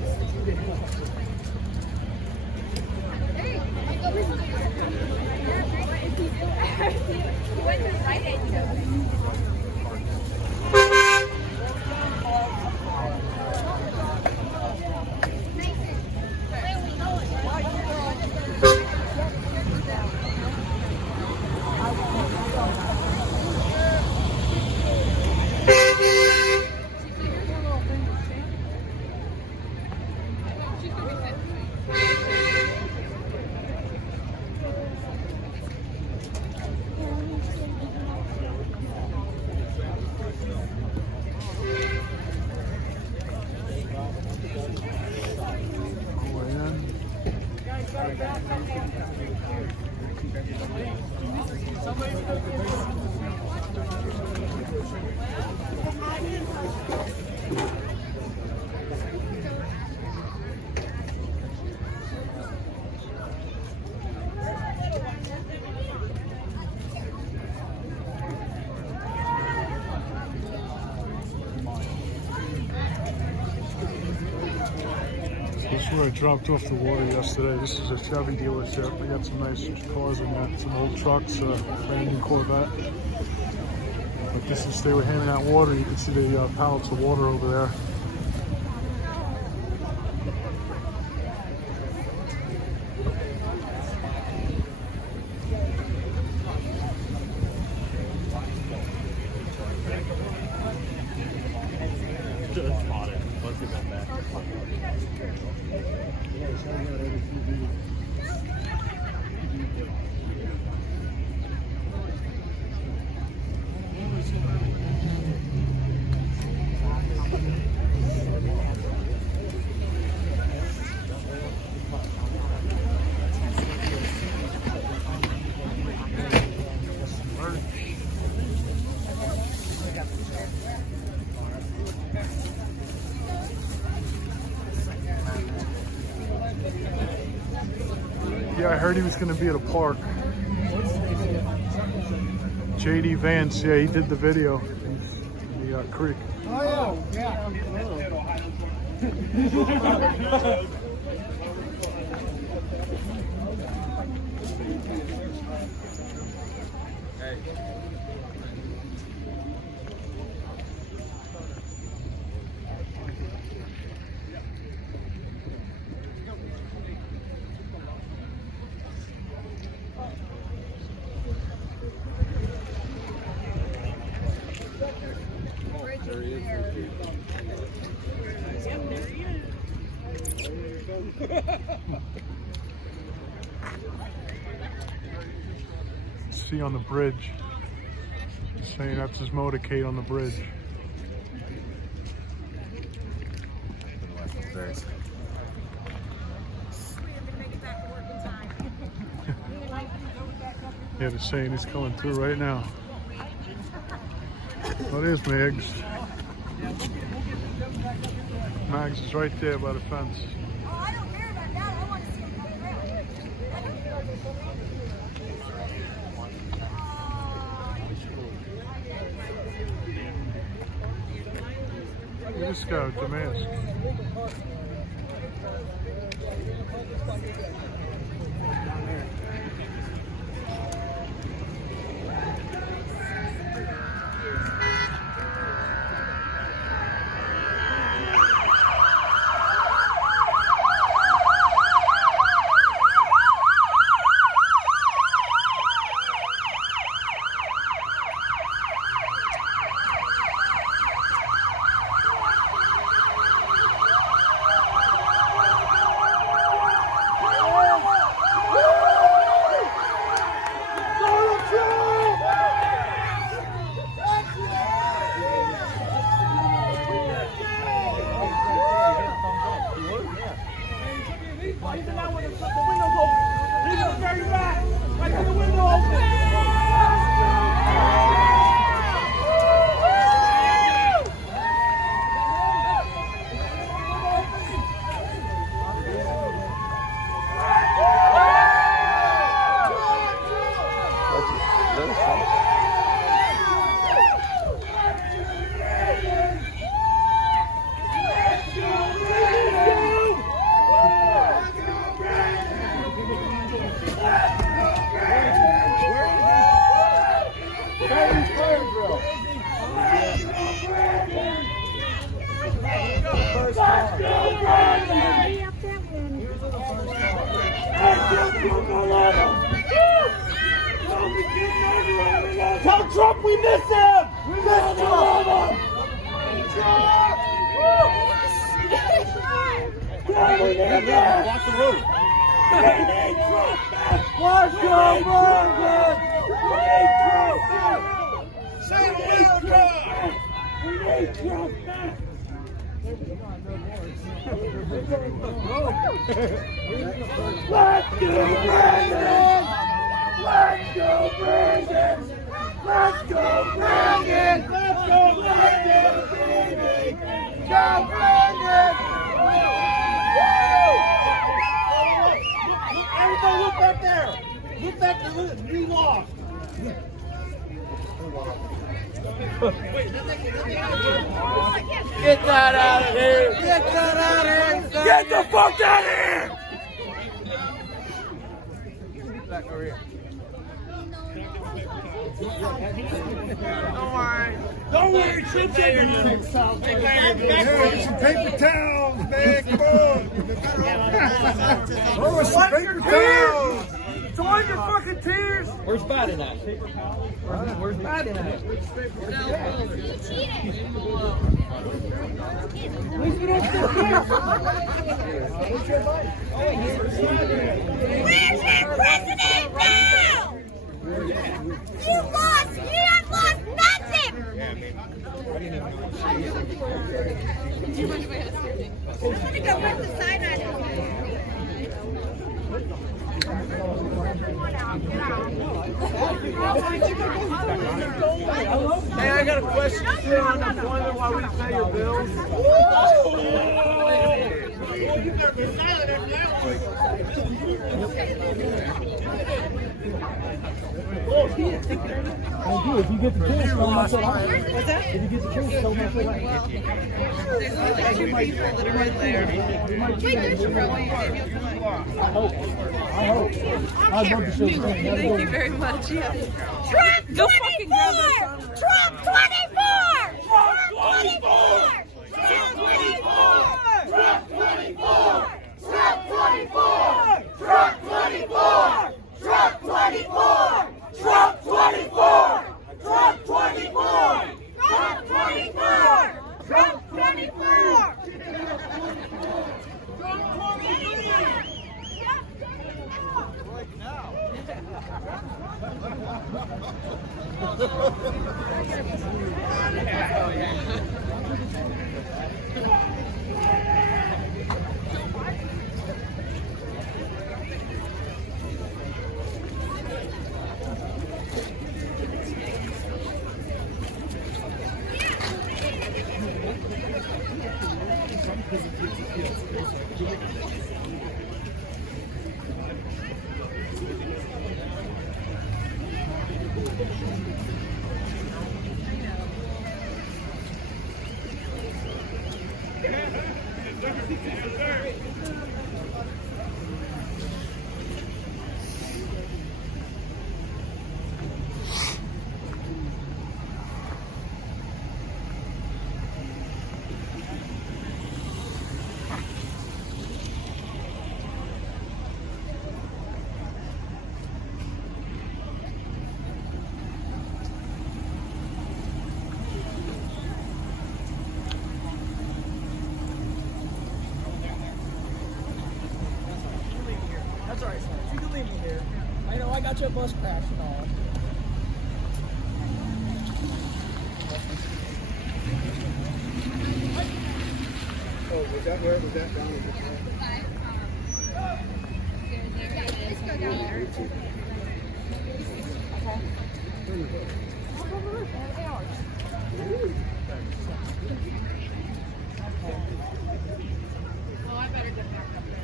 This is where I dropped off the water yesterday. This is a Chevy dealership. They got some nice cars in there, some old trucks, brand new Corvette. But this is, they were handing out water. You can see the pallets of water over there. Yeah, I heard he was going to be at a park. JD Vance, yeah, he did the video in the creek. Oh, yeah. See on the bridge, saying that's his motorcade on the bridge. Yeah, they're saying he's coming through right now. What is Mags? Mags is right there by the fence. Oh, I don't care about that. I want to see him come around. Look at this guy with the mask. Tell Trump we miss him! We miss Trump! Watch the road. Watch the road! Say America! We need Trump back! Let's go, Brandon! Let's go, Brandon! Let's go, Brandon! Let's go, Brandon! Go, Brandon! Everybody look back there! Look back there, we lost! Get that out of here! Get that out of here! Get the fuck out of here! Back over here. Don't worry. Don't worry, troops here. Some paper towels, man. Come on. Oh, some paper towels. Dry your fucking tears. Where's Biden at? Where's Biden at? Where's your president now? You lost! You have lost nothing! I'm gonna go put the sign on it. Hey, I got a question for you on unemployment while we pay your bills. You better be silent every now and then. do. If you get the chance, tell them I said hi. If you get the chance, tell them I said hi. There's only like 2 people that are in there. Wait, there's really? Maybe you'll come on. I hope. I'd love to show you. Thank you very much. Yeah. Trump 24! Trump 24! Trump 24! Trump 24! Trump 24! Trump 24! Trump 24! Trump 24! Trump 24! Trump 24! Trump 24! Trump 24! Right now. That's alright, son. You can leave me here. I know I got your bus crash and all. Oh, was that where? Was that down? Let's go down there. Well, I better get back up there.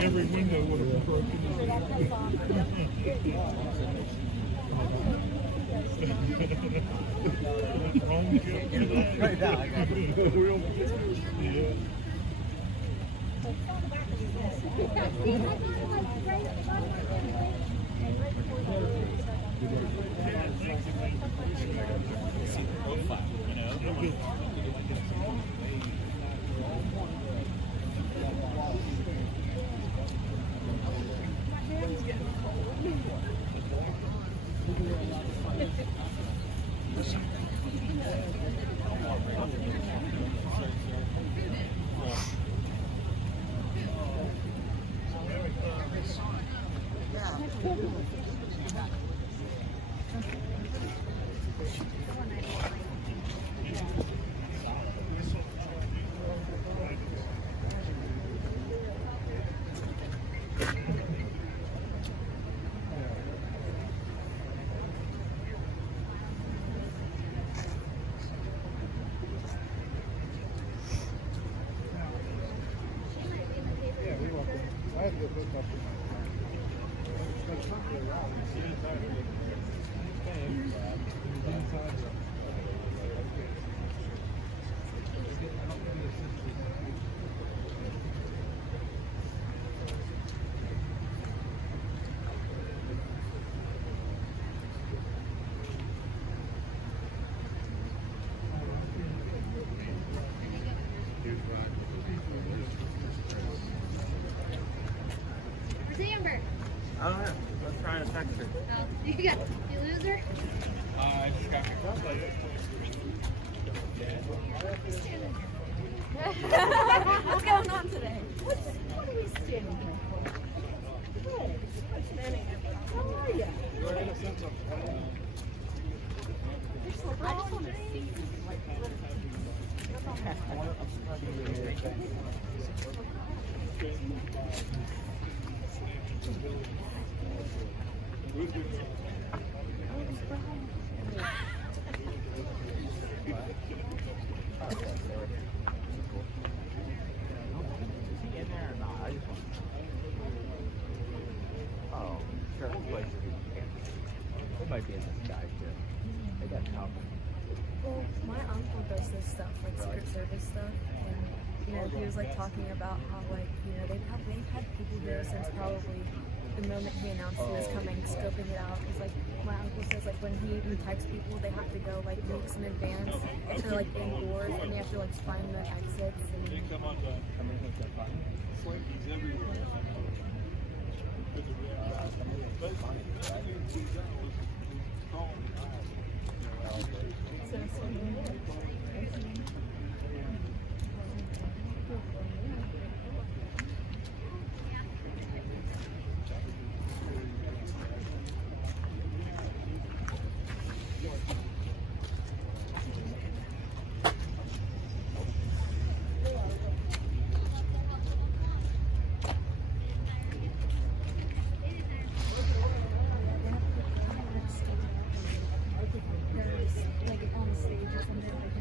Every window would have broken. Right now, I got it. I had to go pick up. Where's Amber? I don't know. Let's try and text her. Oh, you loser? I just got What's going on today? What are we standing here for? Good. How are you? I just want to see. Oh, sure. It might be in the sky too. They got top. Well, my uncle does this stuff, like Secret Service stuff, and you know, he was like talking about how like, you know, they've had people there since probably the moment he announced he was coming, scoping it out. Because like my uncle says, like when he even texts people, they have to go like weeks in advance if they're like indoors, and they have to like find the exits. Like on stage or something like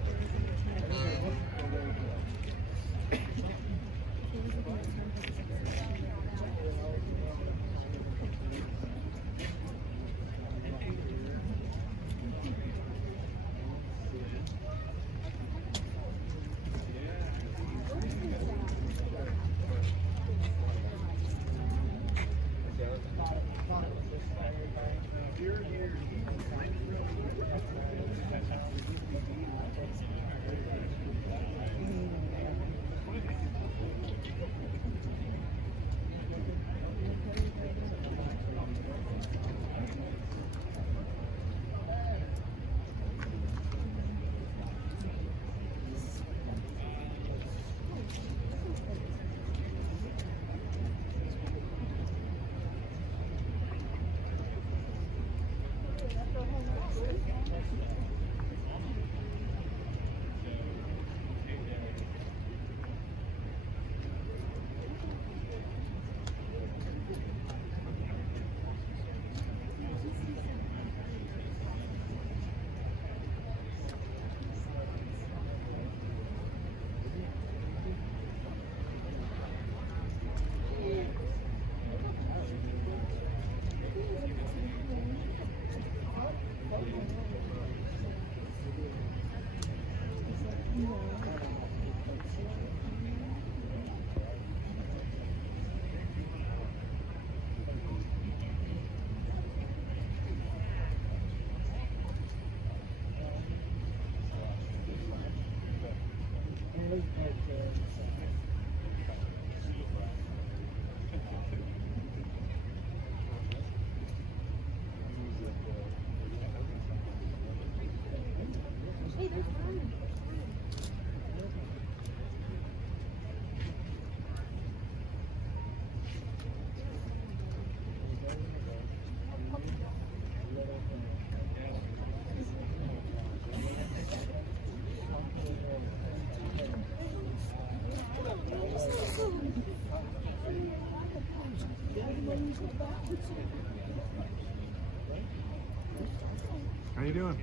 How you doing?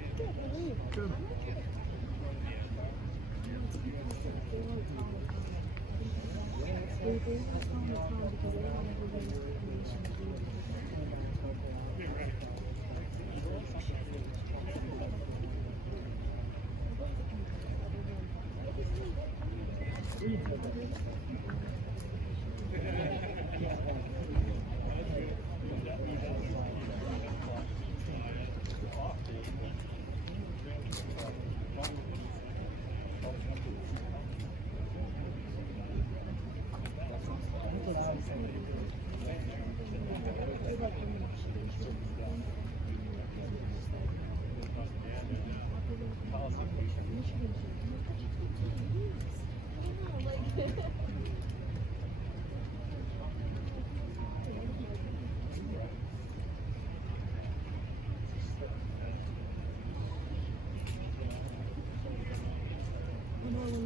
Good. When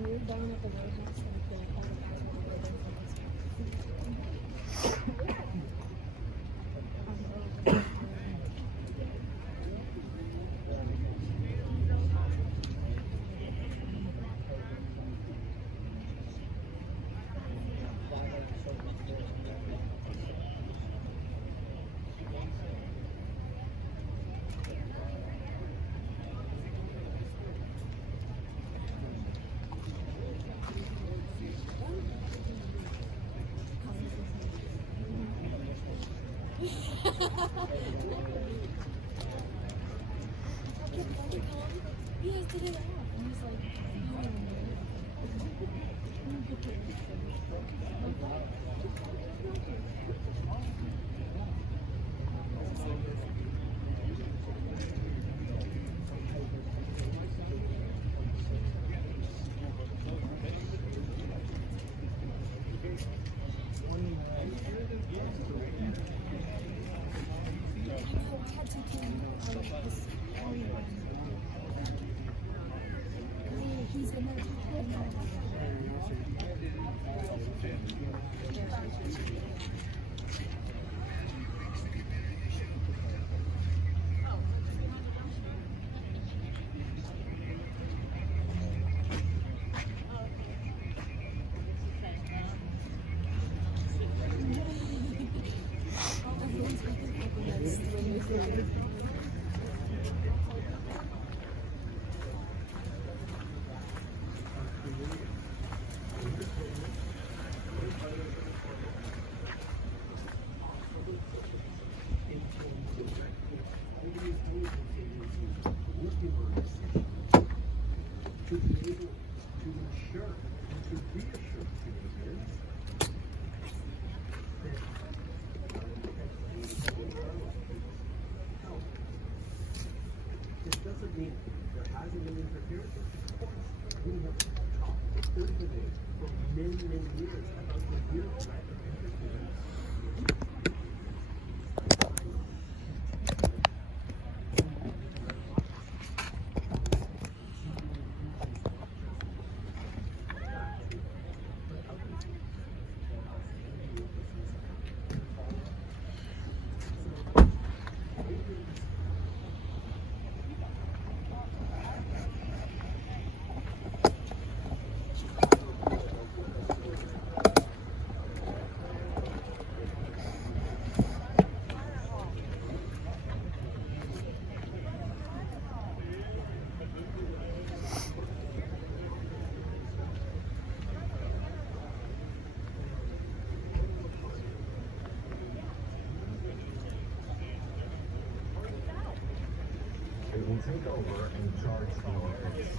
we were down at the warehouse, like all the guys were over He has to get it off. And he's like, he's gonna It will take over and charge the offense.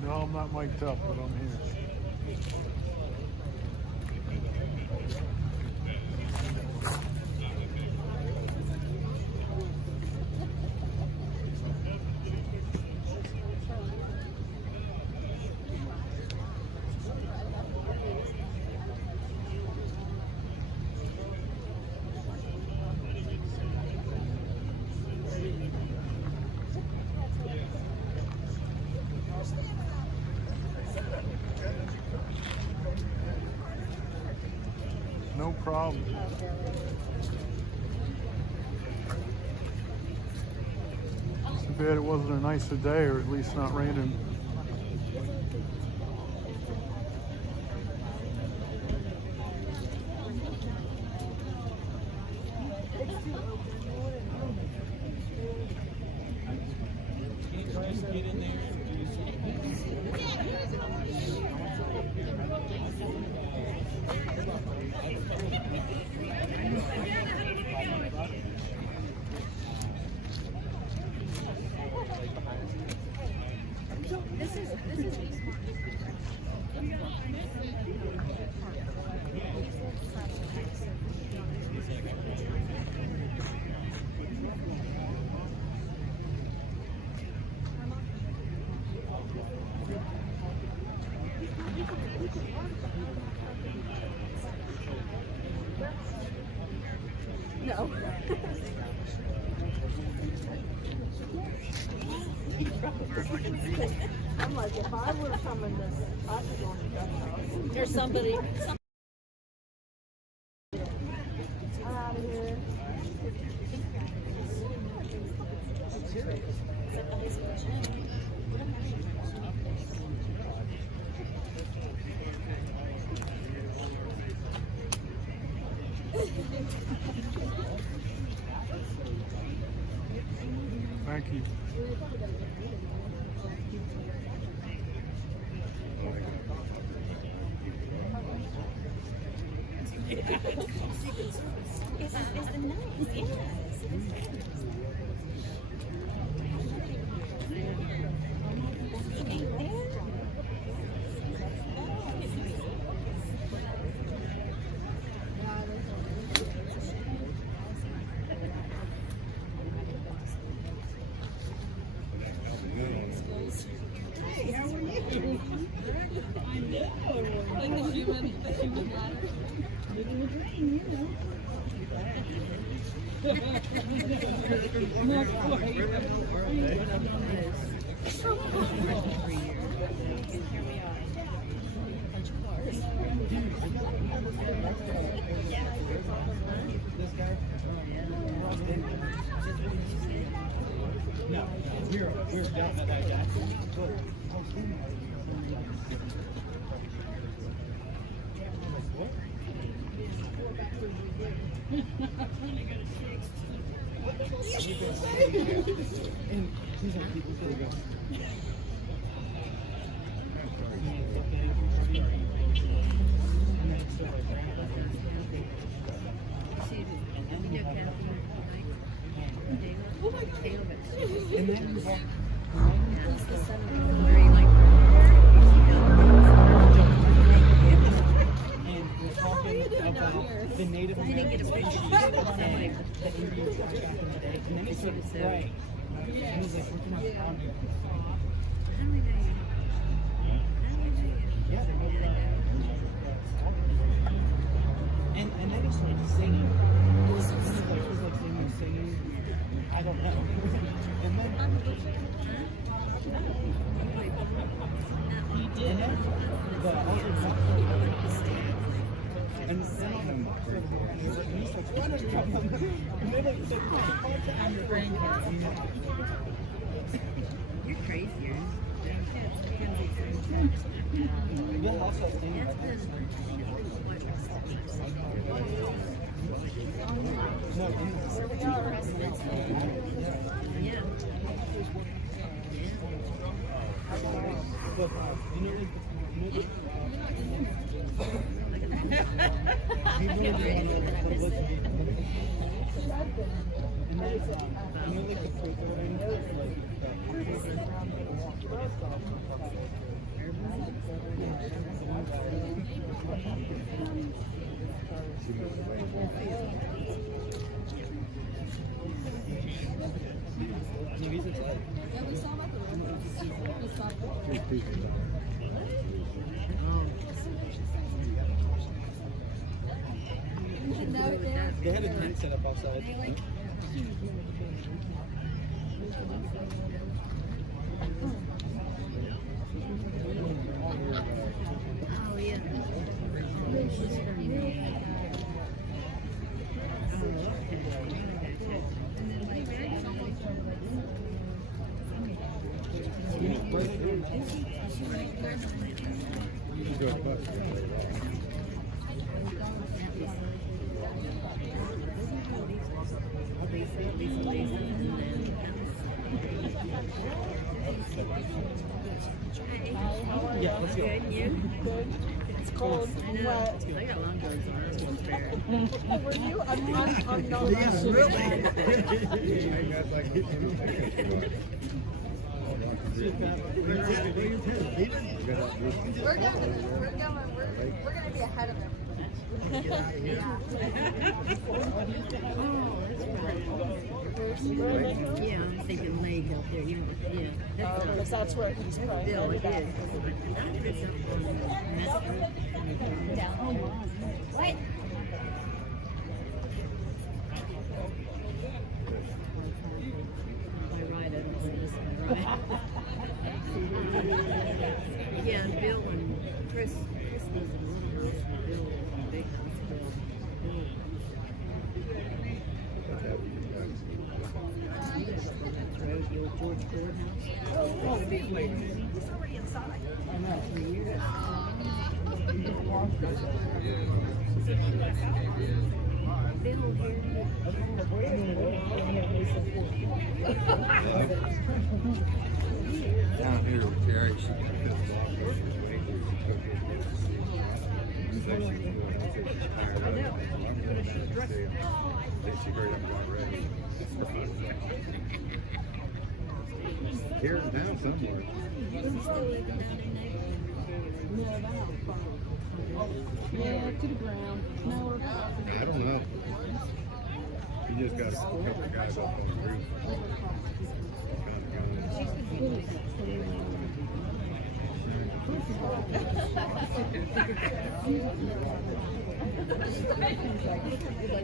No, I'm not mic'd up, but I'm here. No problem. Too bad it wasn't a nicer day, or at least not raining. No. I'm like, if I were coming this, I'd be going to that house. There's somebody. Out of here. Thank you. How are you doing? about the native American species that the Indians watched back in the day. And then he said, right. And he's like, we're not found here. Yeah, they moved around. And then he's like singing. He's like singing. I don't know. And then he did. But and then he's like, what is wrong? And then he said, I'm your grandkids. You're crazier. You'll also think Yeah. They had a tent set up outside. Oh, yeah. Yeah, let's go. Good, you? It's cold. I know. I got long guards on. I was fair. Were you? I'm not. We're gonna be ahead of him. Yeah, I'm thinking lake out there. You know, yeah. Because that's where he's from. Bill, it is. What? Yeah, and Bill and Chris lives in little house, and Bill lives in a big house. Bill. That's right, the old George Ford house. He's already inside. I know. Bill Down here with Terry, she here in town somewhere. Yeah, to the ground. No, I don't know. He just got a couple of guys up on the roof.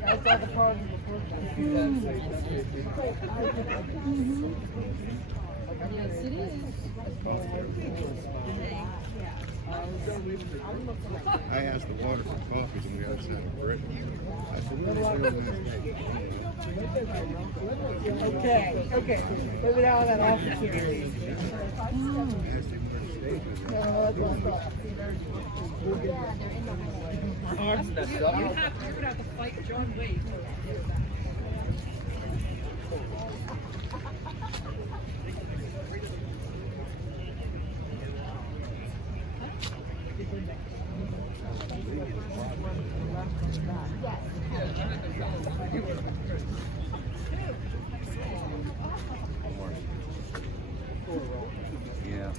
I saw the party before. Yes, it is. I asked the water for coffee on the other side of Britain. I said, what are they doing? Okay. Move it out of that office here. I asked him where the stage was at. You're gonna have to fight John Wade. Yeah.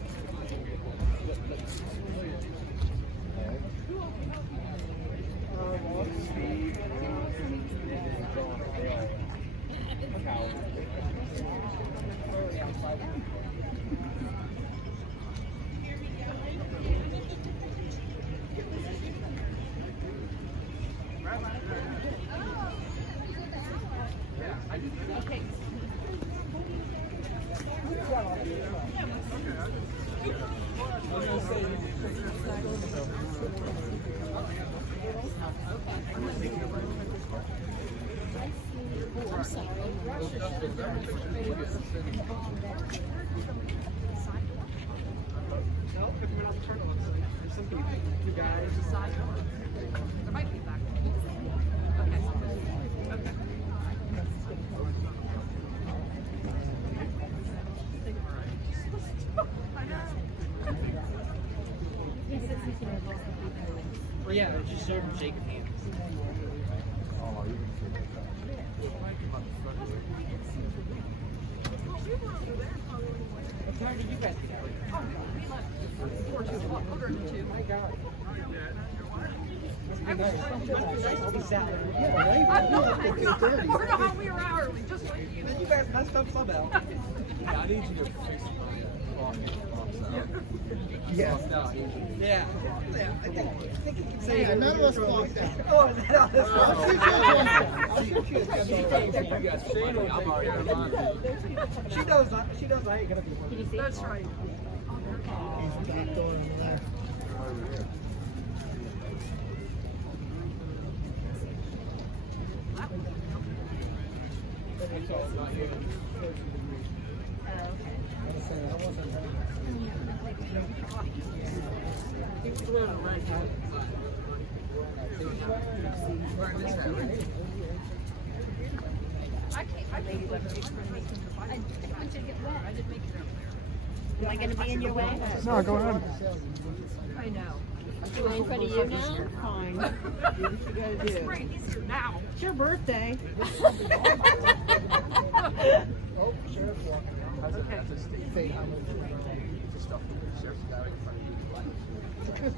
Well, yeah, just sort of shake hands. What time did you guys get out? My God. I don't know how we were hourly, just like you. You guys messed up somehow. Yeah, I need you to fix my Yeah. Yeah. Say, none of us clocked out. Oh, is that how this You guys, I'm already on. She knows I ain't gonna be working. That's right. Am I going to be in your way? No, go ahead. I know. Am I in front of you now? Fine. What you gotta do? It's right easier now. It's your birthday. Oh, sheriff walking down. Okay. Say how much the stuff the sheriff's got right in front of you.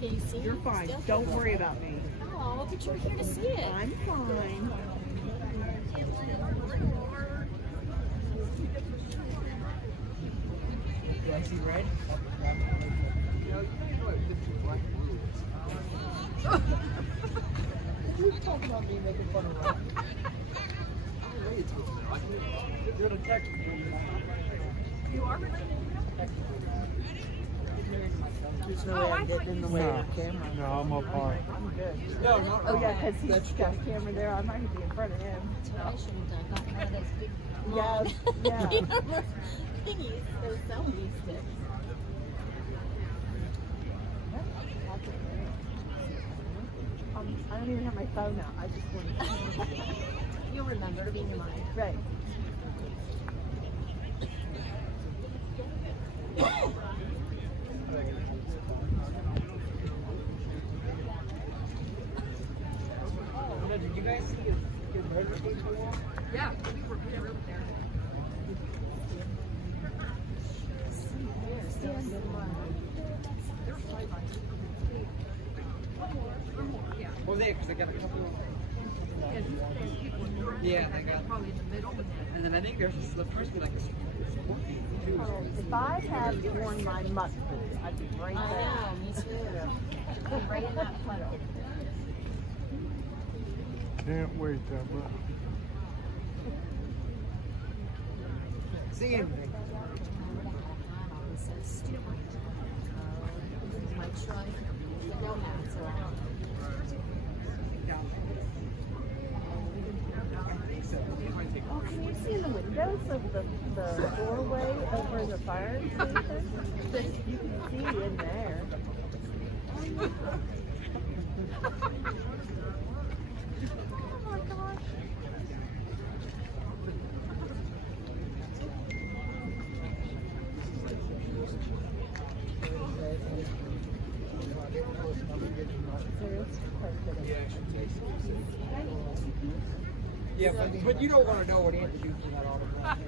Can you see? You're fine. Still? Don't worry about me. Oh, but you're here to see it. I'm fine. Do I see red? You talking about me making fun of Rob? You're the tech. You are related? There's no way I'm getting in the way of the camera. No, I'm up high. I'm good. No, not Oh, yeah, wrong. because he's got a camera there. I might be in front of him. That's what I should have done. Got one of those big Yeah, yeah. You know, those thingies, those selfie sticks. I don't even have my phone out. I just want to. You'll remember. It'll be in your mind. Right. Did you guys see his motorcade go off? Yeah, we were there. Well, there, because I got a couple of. Yeah, I got. Probably in the middle. And then I think there's the first one like a sport team too. If I had worn my must boots, I'd be right I there. know, me too. Right in that puddle. Can't wait, Deborah. See him. My trunk, no hats around. Oh, can you see the windows of the doorway over the fire extinguisher? You can see in there. Oh my gosh. Yeah, but you don't want to know what he had to do for that autograph.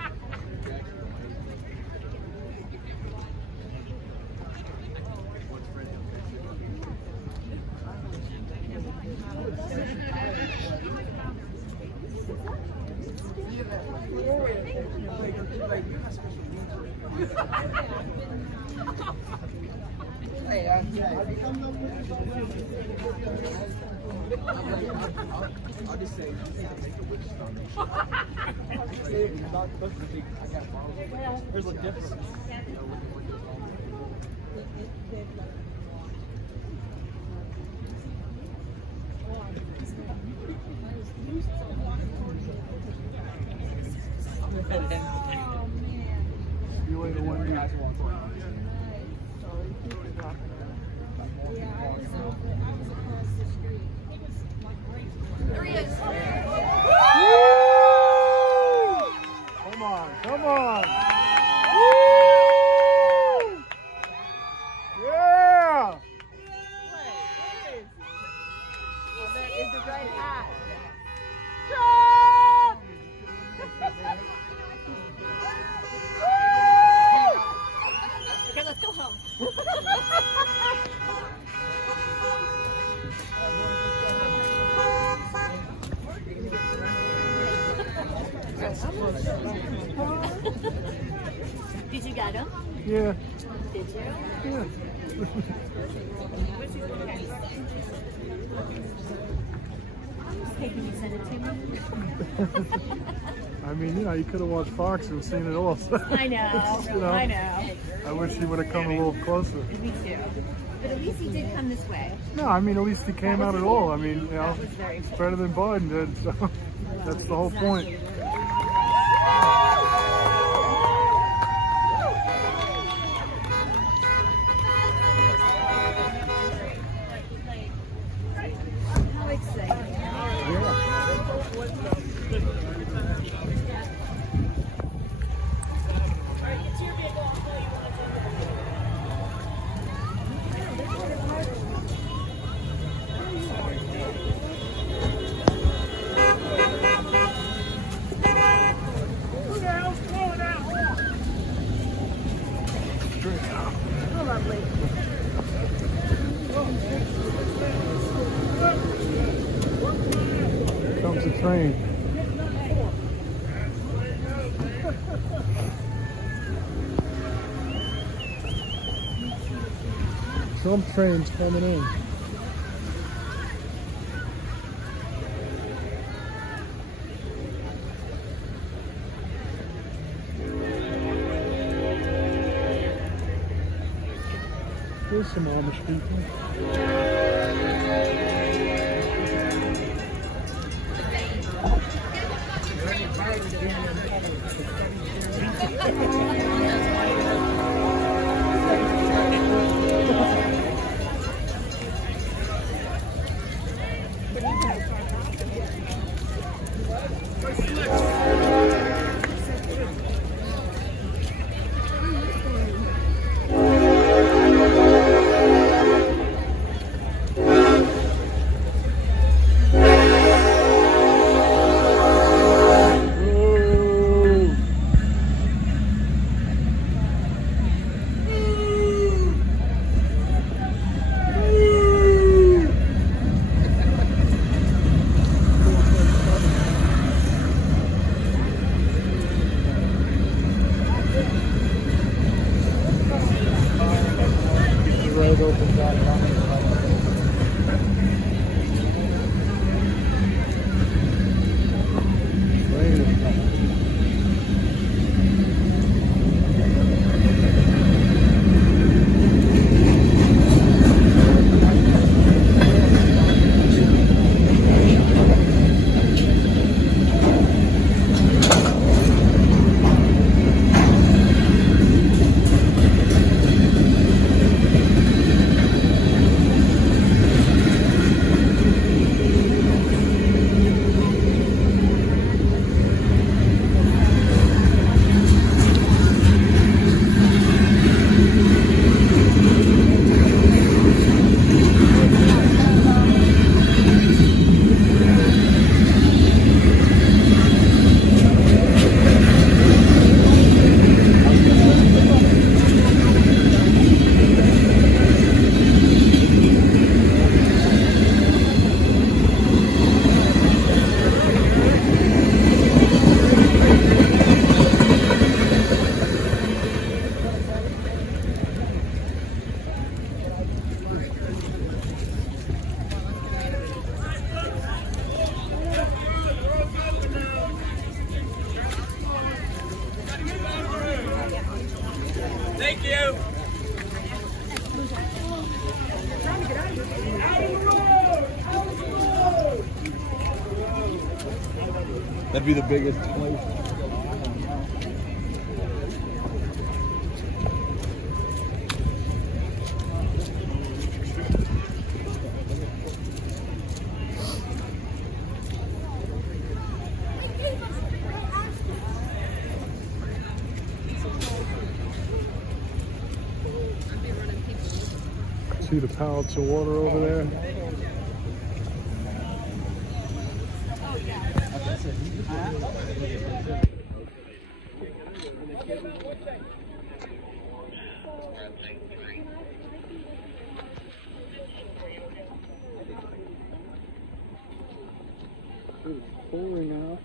I'll just say, there's a difference. You ain't the one you There he is. Come on, come on. Yeah! Is the right eye. Okay, let's go home. Did you get him? Yeah. Did you? Yeah. Hey, can you send it to me? I mean, you know, you could have watched Fox and seen it all. I know. You know, I know. I wish he would have come a little closer. Me too. But at least he did come this way. No, I mean, at least he came out at all. I mean, you know, That was very it's better than Biden did, so that's the whole point. How exciting. Here comes the train. Trump train's coming in. There's some Amish people. Right open Thank you. That'd be the biggest place. See the pallets of water over there? It's pouring out.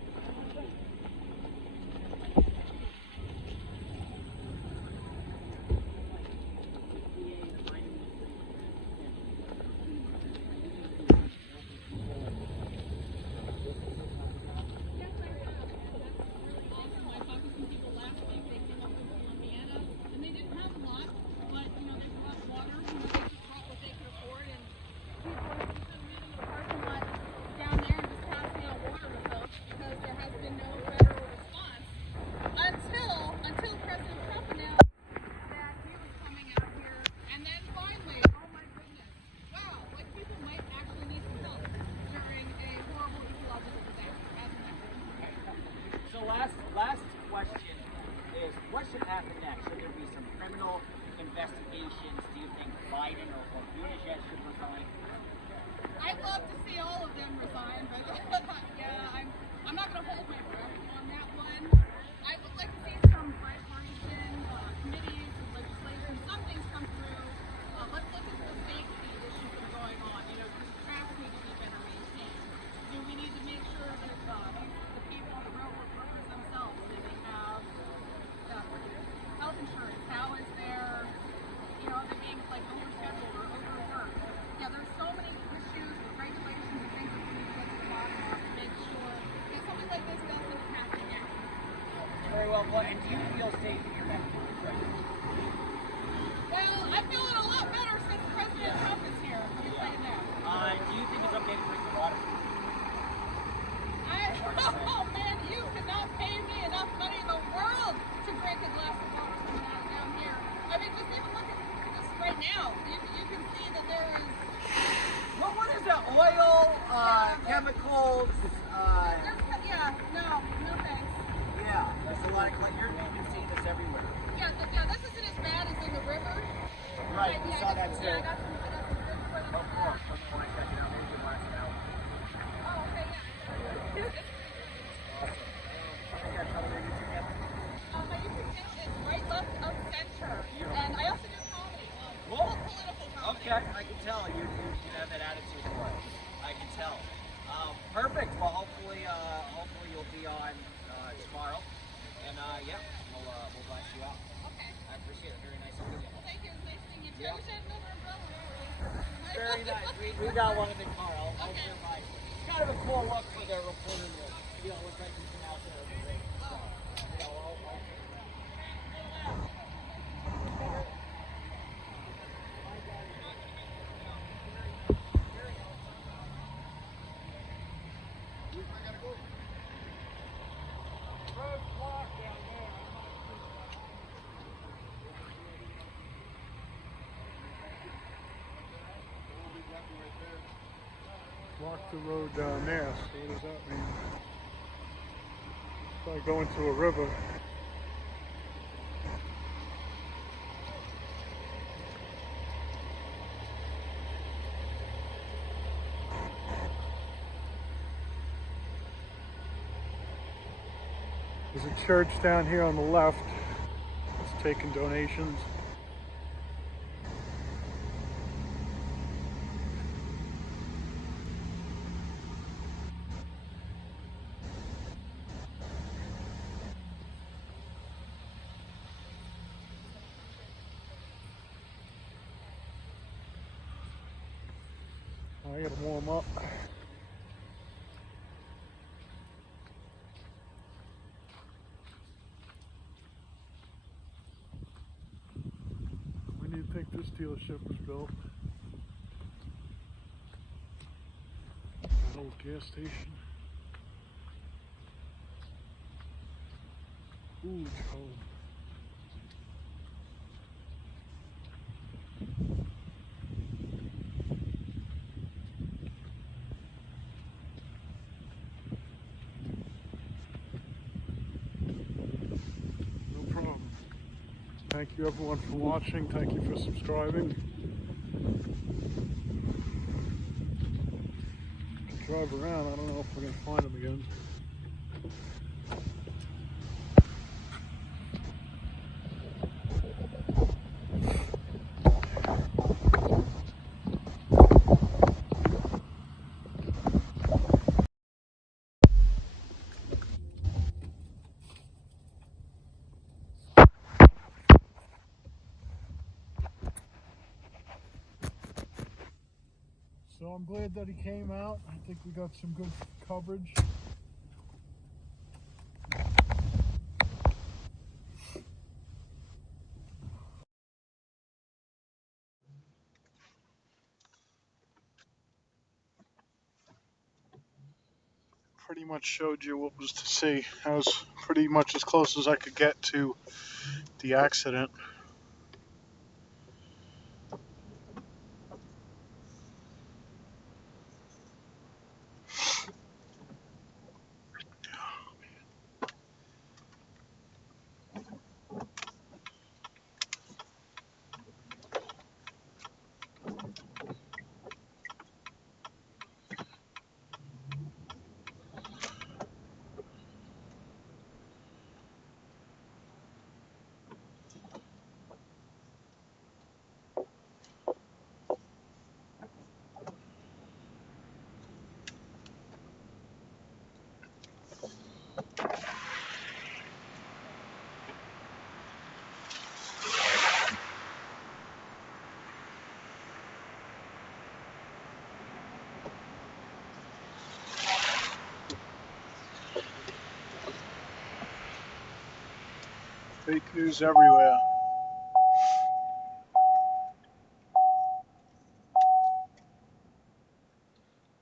Until President Trump announced that he was coming out here, and then finally, oh my goodness, wow, like people might actually need some help during a horrible ecological disaster, as mentioned. So last question is, what should happen next? Should there be some criminal investigations? Do you think Biden or Buttigieg should resign? I'd love to see all of them resign, but yeah, I'm not going to hold my breath on that one. I would like to see some bipartisan committees, legislation, some things come through. Let's look at the safety issues that are going on. You know, these tracks need to be better maintained. Do we need to make sure that the people, the railroad workers themselves, that they have health insurance? How is their, you know, they being like overscheduled or overworked? Yeah, there's so many issues with regulations and things that we need to get to the bottom of to make sure that something like this doesn't happen again. Very well put. And do you feel safe in your neck? Well, I'm feeling a lot better since President Trump is here. Let me tell you that. Do you think it's okay to drink the water? Oh man, you cannot pay me enough money in the world to drink a glass of water coming out of down here. I mean, just even look at this right now. You can see that there is. Well, what is that? Oil, chemicals. No thanks. Yeah, there's a lot of. You can see this everywhere. Yeah, this isn't as bad as in the river. Right, Yeah, you saw that too. Yeah, I got some river Of course, when you want to check it out, maybe last hour. Oh, okay, yeah. My YouTube channel is right, left, up, center. And I also do comedy. Political comedy. Okay, I can tell you have that attitude for it. I can tell. Perfect. Well, hopefully you'll be on tomorrow, and we'll blast you out. Okay. I appreciate it. Very nice of you. Well, thank you. It was nice seeing you too. Yeah. I wish I had another umbrella. Very nice. We got one in the car. I'll nearby. It's kind of a cool look for the reporting room. You know, look like he's been out there every day. So, I'll Block the road down there. So what does that mean? It's like going to a river. There's a church down here on the left. It's taking donations. I gotta warm up. this dealership was built. An old gas station. Ooh, it's cold. No problem. Thank you everyone for watching. Thank you for subscribing. Drive around. I don't know if we're going to find them again. So I'm glad that he came out. I think we got some good coverage. Pretty much showed you what was to see. I was pretty much as close as I could get to the accident. Fake news everywhere.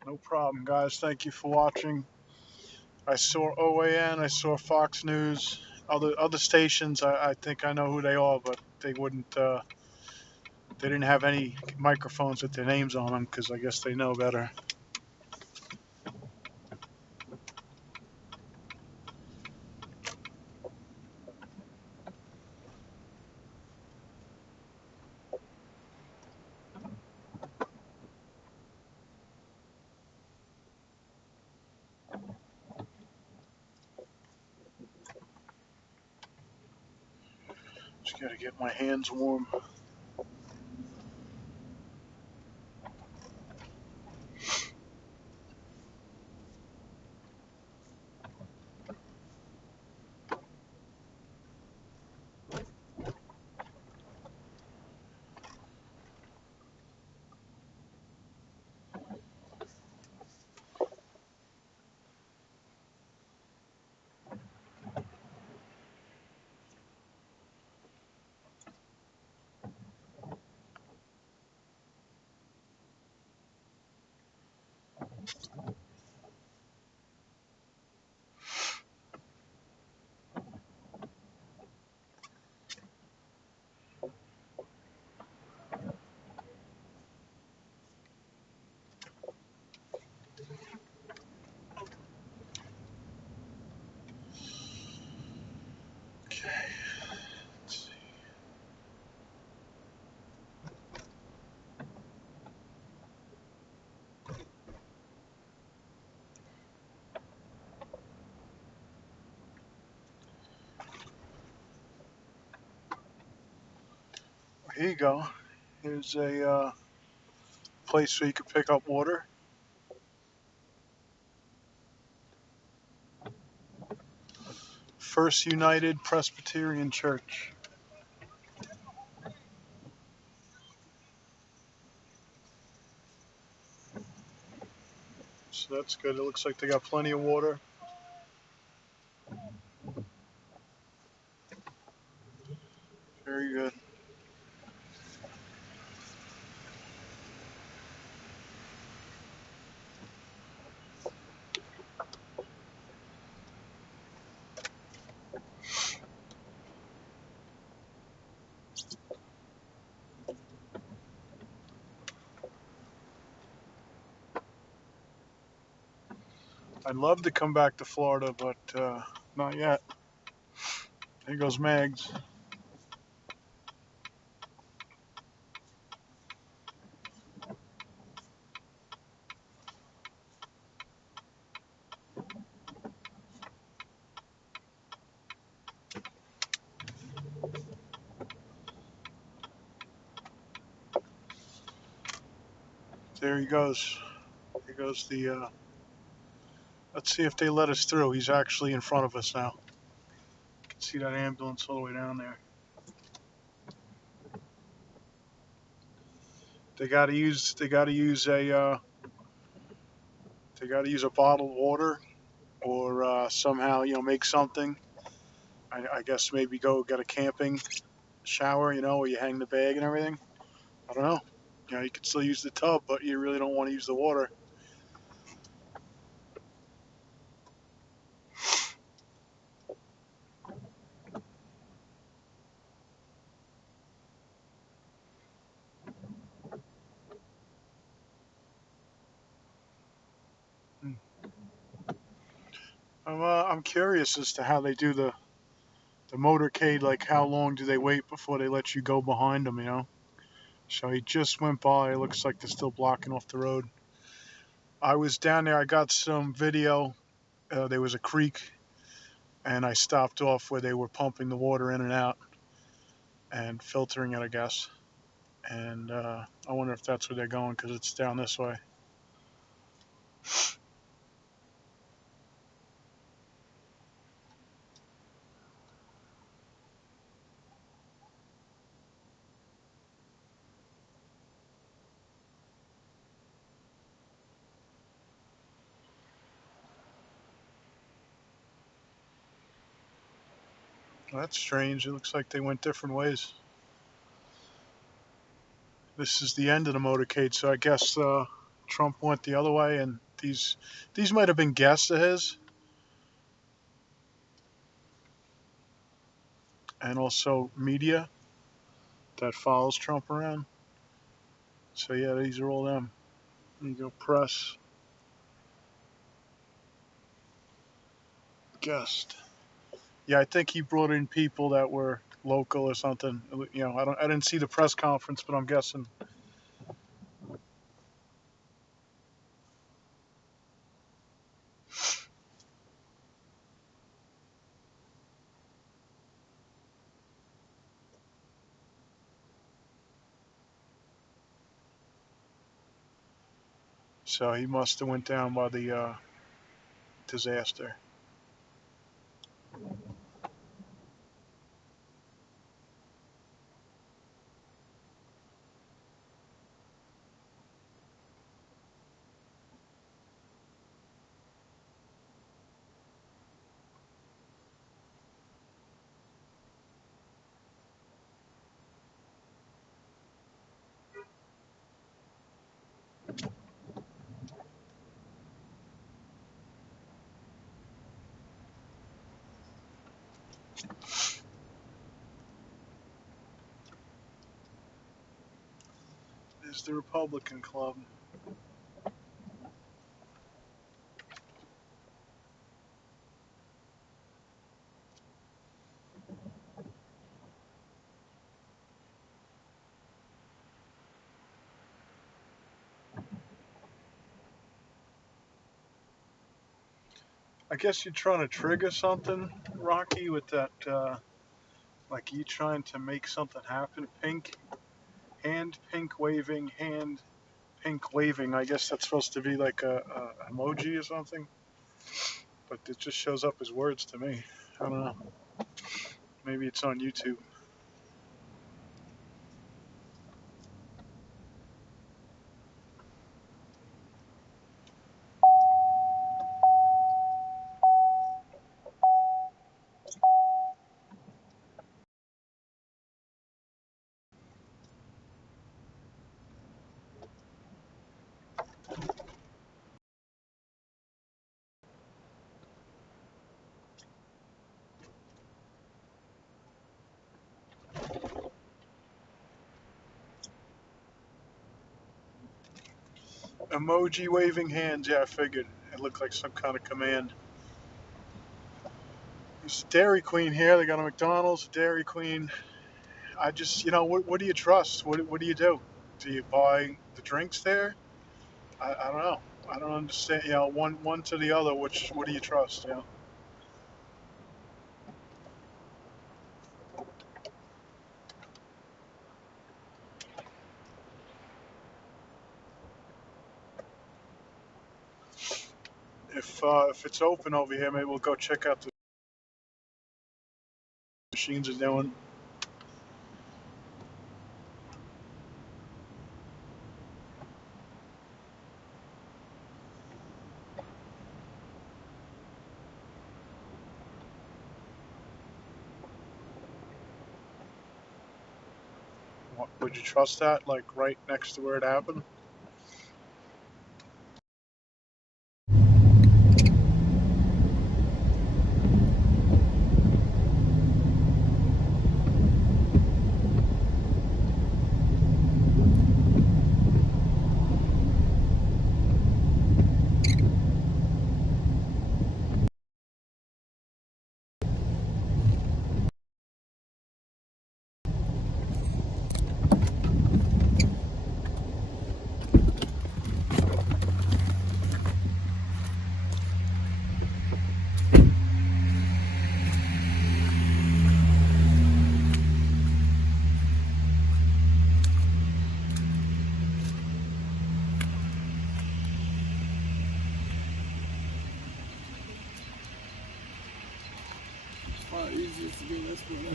No problem, guys. Thank you for watching. I saw OAN, I saw Fox News, other stations. I think I know who they are, but they wouldn't. They didn't have any microphones with their names on them because I guess they know better. Just gotta get my hands warm. Okay, let's see. Here you go. Here's a place where you could pick up water. First United Presbyterian Church. So that's good. It looks like they got plenty of water. Very good. I'd love to come back to Florida, but not yet. Here goes Mags. There he goes. Here goes the. Let's see if they let us through. He's actually in front of us now. You can see that ambulance all the way down there. They got to use. They got to use a. They got to use a bottled water, or somehow make something. I guess maybe go get a camping shower. Where you hang the bag and everything. I don't know. You could still use the tub, but you really don't want to use the water. I'm curious as to how they do the motorcade. Like, how long do they wait before they let you go behind them? So he just went by. It looks like they're still blocking off the road. I was down there. I got some video. There was a creek, and I stopped off where they were pumping the water in and out and filtering it, I guess. And I wonder if that's where they're going, because it's down this way. Well, that's strange. It looks like they went different ways. This is the end of the motorcade, so I guess Trump went the other way, and these might have been guests of his, and also media that follows Trump around. So yeah, these are all them. There you go, press, guest. Yeah, I think he brought in people that were local or something. I didn't see the press conference, but I'm guessing. So he must have went down by the disaster. There's the Republican Club. I guess you're trying to trigger something, Rocky, with that. Like you trying to make something happen. Pink pink waving, hand, pink waving. I guess that's supposed to be like a emoji or something. But it just shows up as words to me. I don't know. Maybe it's on YouTube. Emoji waving hands. Yeah, I figured. It looked like some kind of command. There's a Dairy Queen here. They got a McDonald's, a Dairy Queen. I just, what do you trust? What do you do? Do you buy the drinks there? I don't know. I don't understand. One to the other. What do you trust? If it's open over here, maybe we'll go check out the machines are doing. Would you trust that? Like right next to where it happened?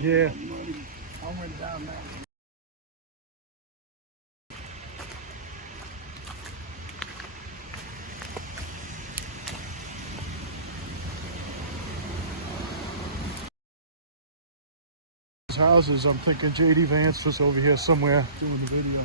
Yeah. I went down there. Houses. I'm thinking JD Vance was over here somewhere doing the video.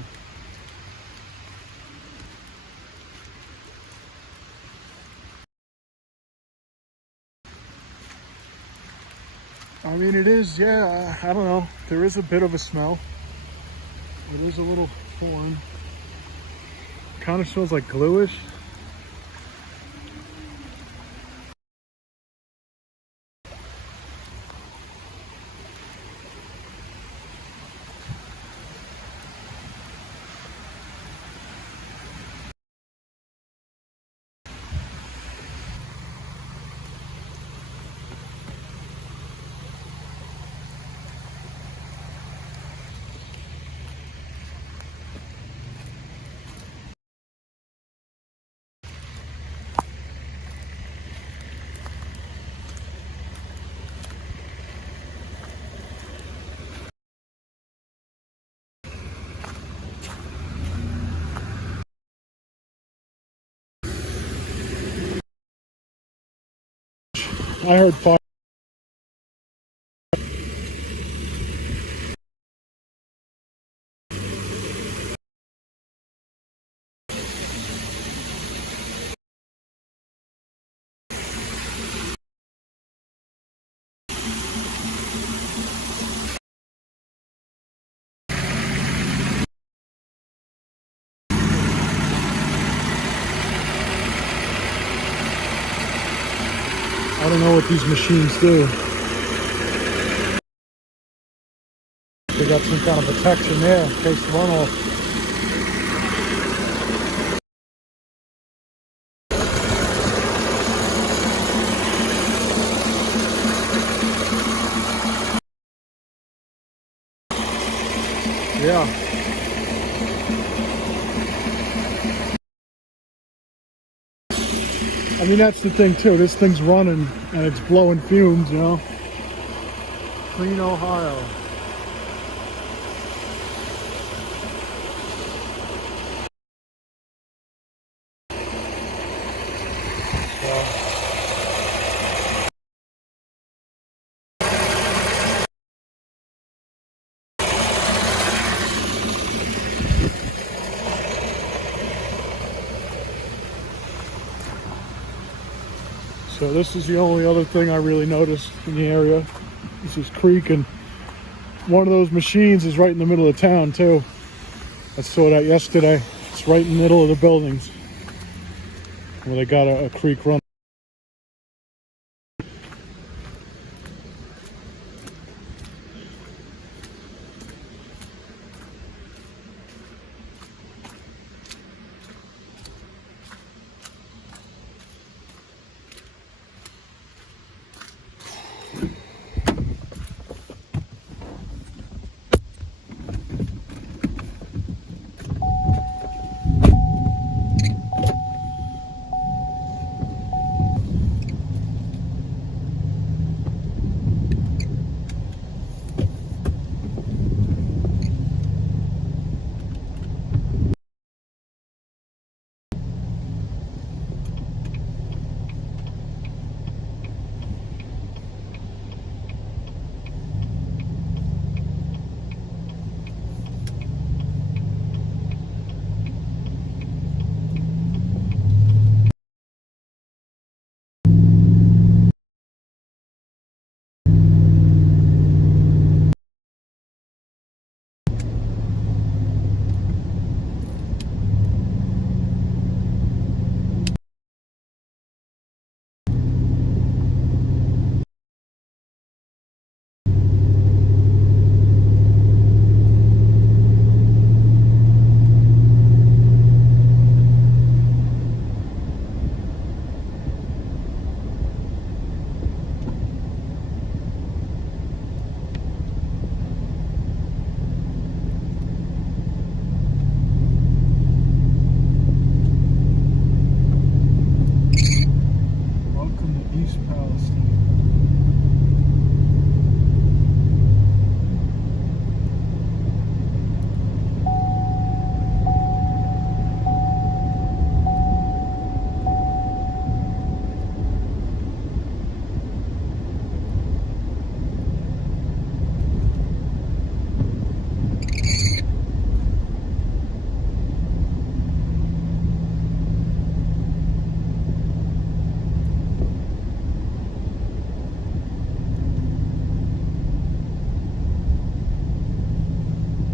I mean, it is, yeah, I don't know. There is a bit of a smell. It is a little foreign. Kind of smells like gluish. I heard fire. I don't know what these machines do. They got some kind of protection there in case the runoff. Yeah. I mean, that's the thing too. This thing's running and it's blowing fumes, Clean Ohio. So this is the only other thing I really noticed in the area. This is creek, and one of those machines is right in the middle of town too. I saw that yesterday. It's right in the middle of the buildings. Well, they got a creek run.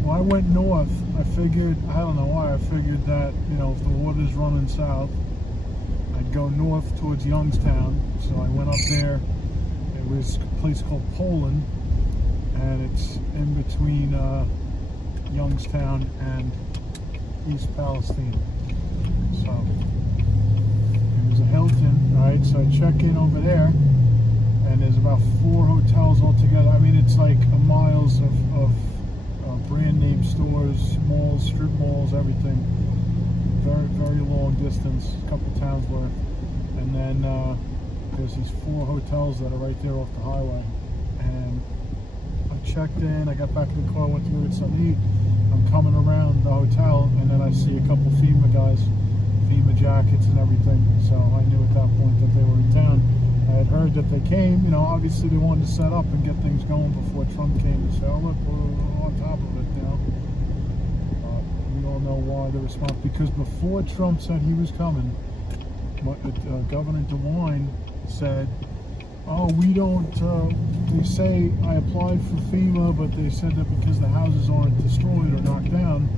I went north. I figured, I don't know why, I figured that, you know, if the water's running south, I'd go north towards Youngstown. So I went up there. It was a place called Poland, and it's in between Youngstown and East Palestine. So it was a Hilton, right? So I check in over there, and there's about 4 hotels altogether. I mean, it's like miles of brand name stores, malls, strip malls, everything. Very, very long distance, a couple towns worth. And then there's these 4 hotels that are right there off the highway. And I checked in, I got back in the car, went to go get something to eat. I'm coming around the hotel, and then I see a couple FEMA guys, FEMA jackets and everything. So I knew at that point that they were in town. I had heard that they came, you know, obviously they wanted to set up and get things going before Trump came to say, oh look, we're on top of it, you know. We all know why the response, because before Trump said he was coming, Governor DeWine said, oh, we don't, they say I applied for FEMA, but they said that because the houses aren't destroyed or knocked down,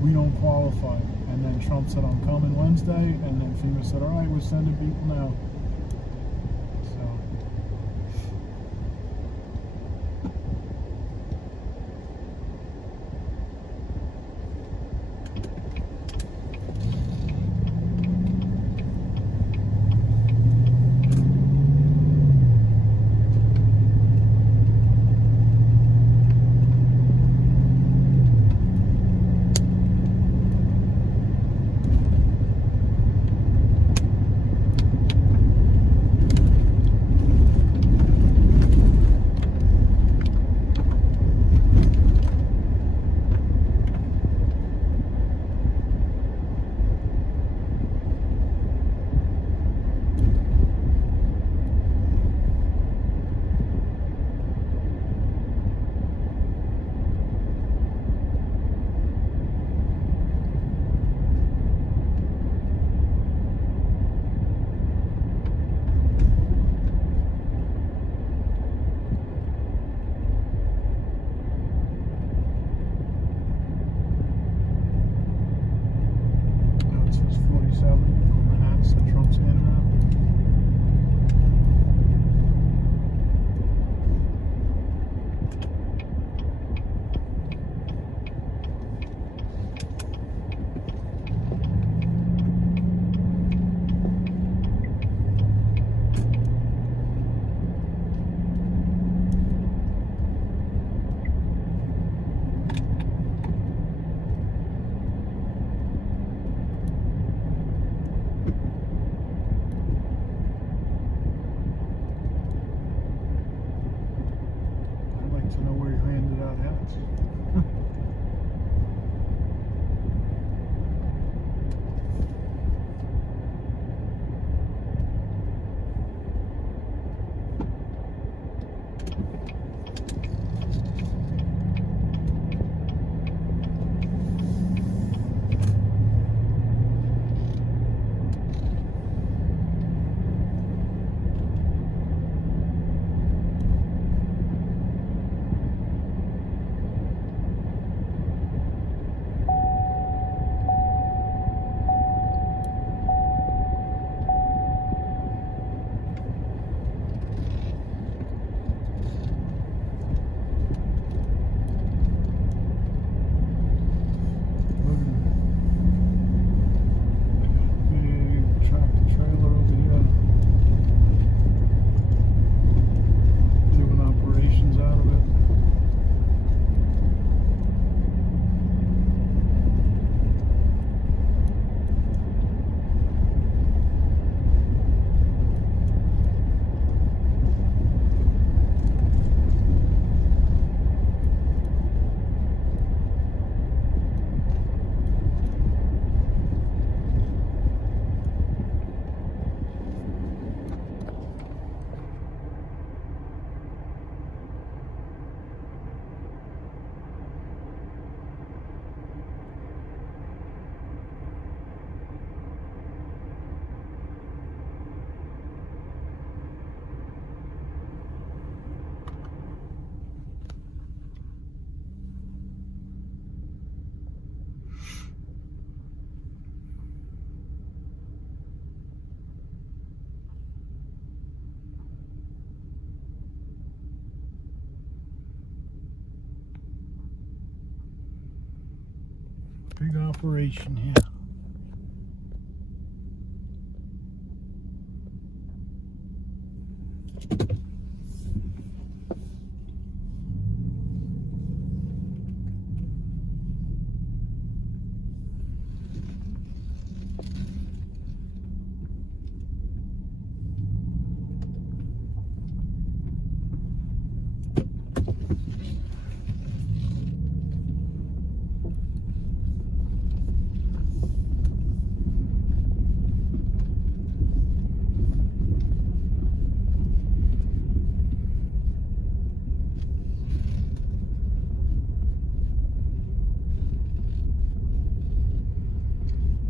we don't qualify. And then Trump said, I'm coming Wednesday, and then FEMA said, all right, we're sending people now. to know where he handed out hats. Big operation here.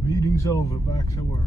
Meeting's over, back to work.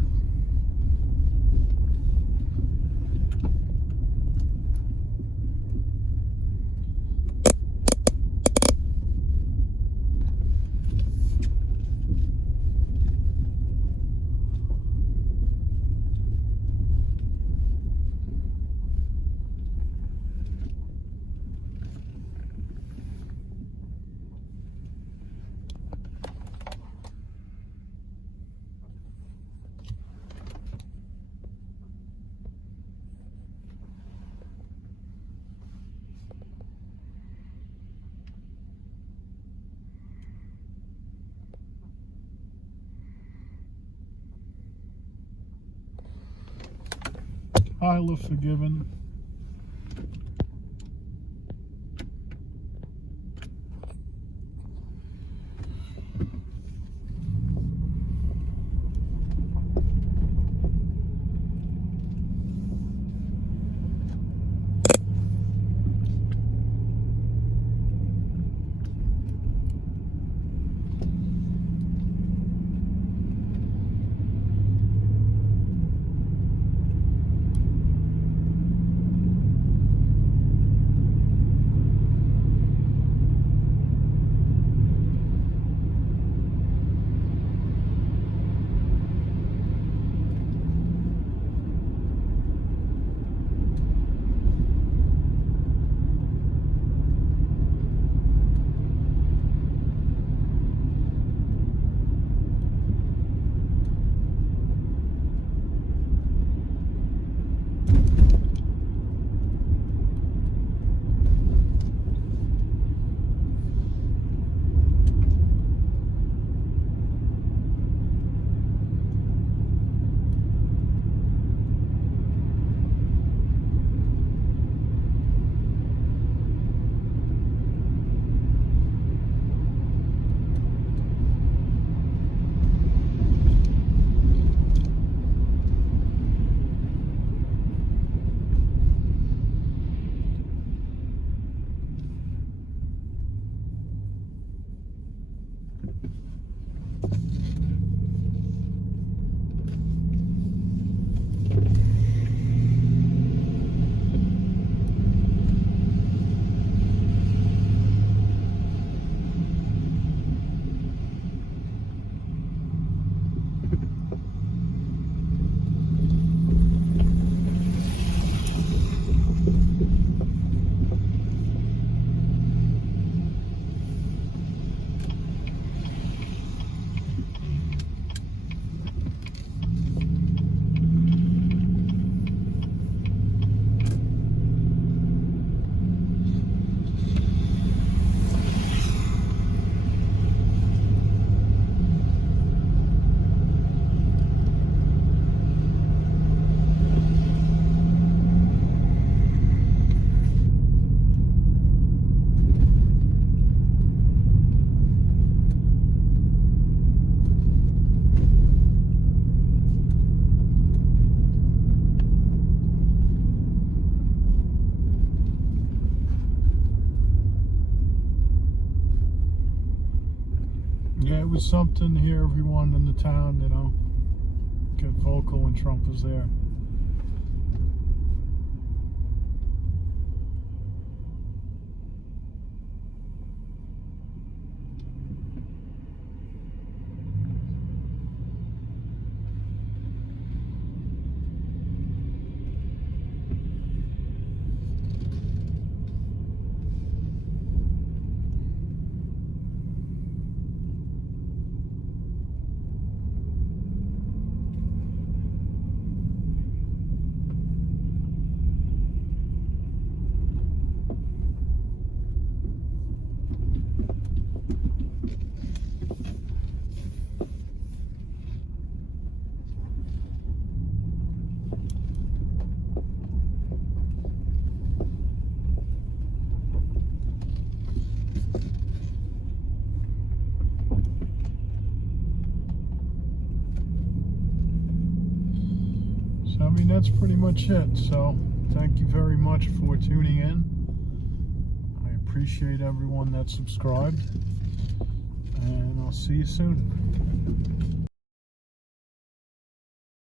Pile of forgiven. was something to hear everyone in the town, you know, get vocal when Trump was there. So, I mean, that's pretty much it. So, thank you very much for tuning in. I appreciate everyone that subscribed, and I'll see you soon.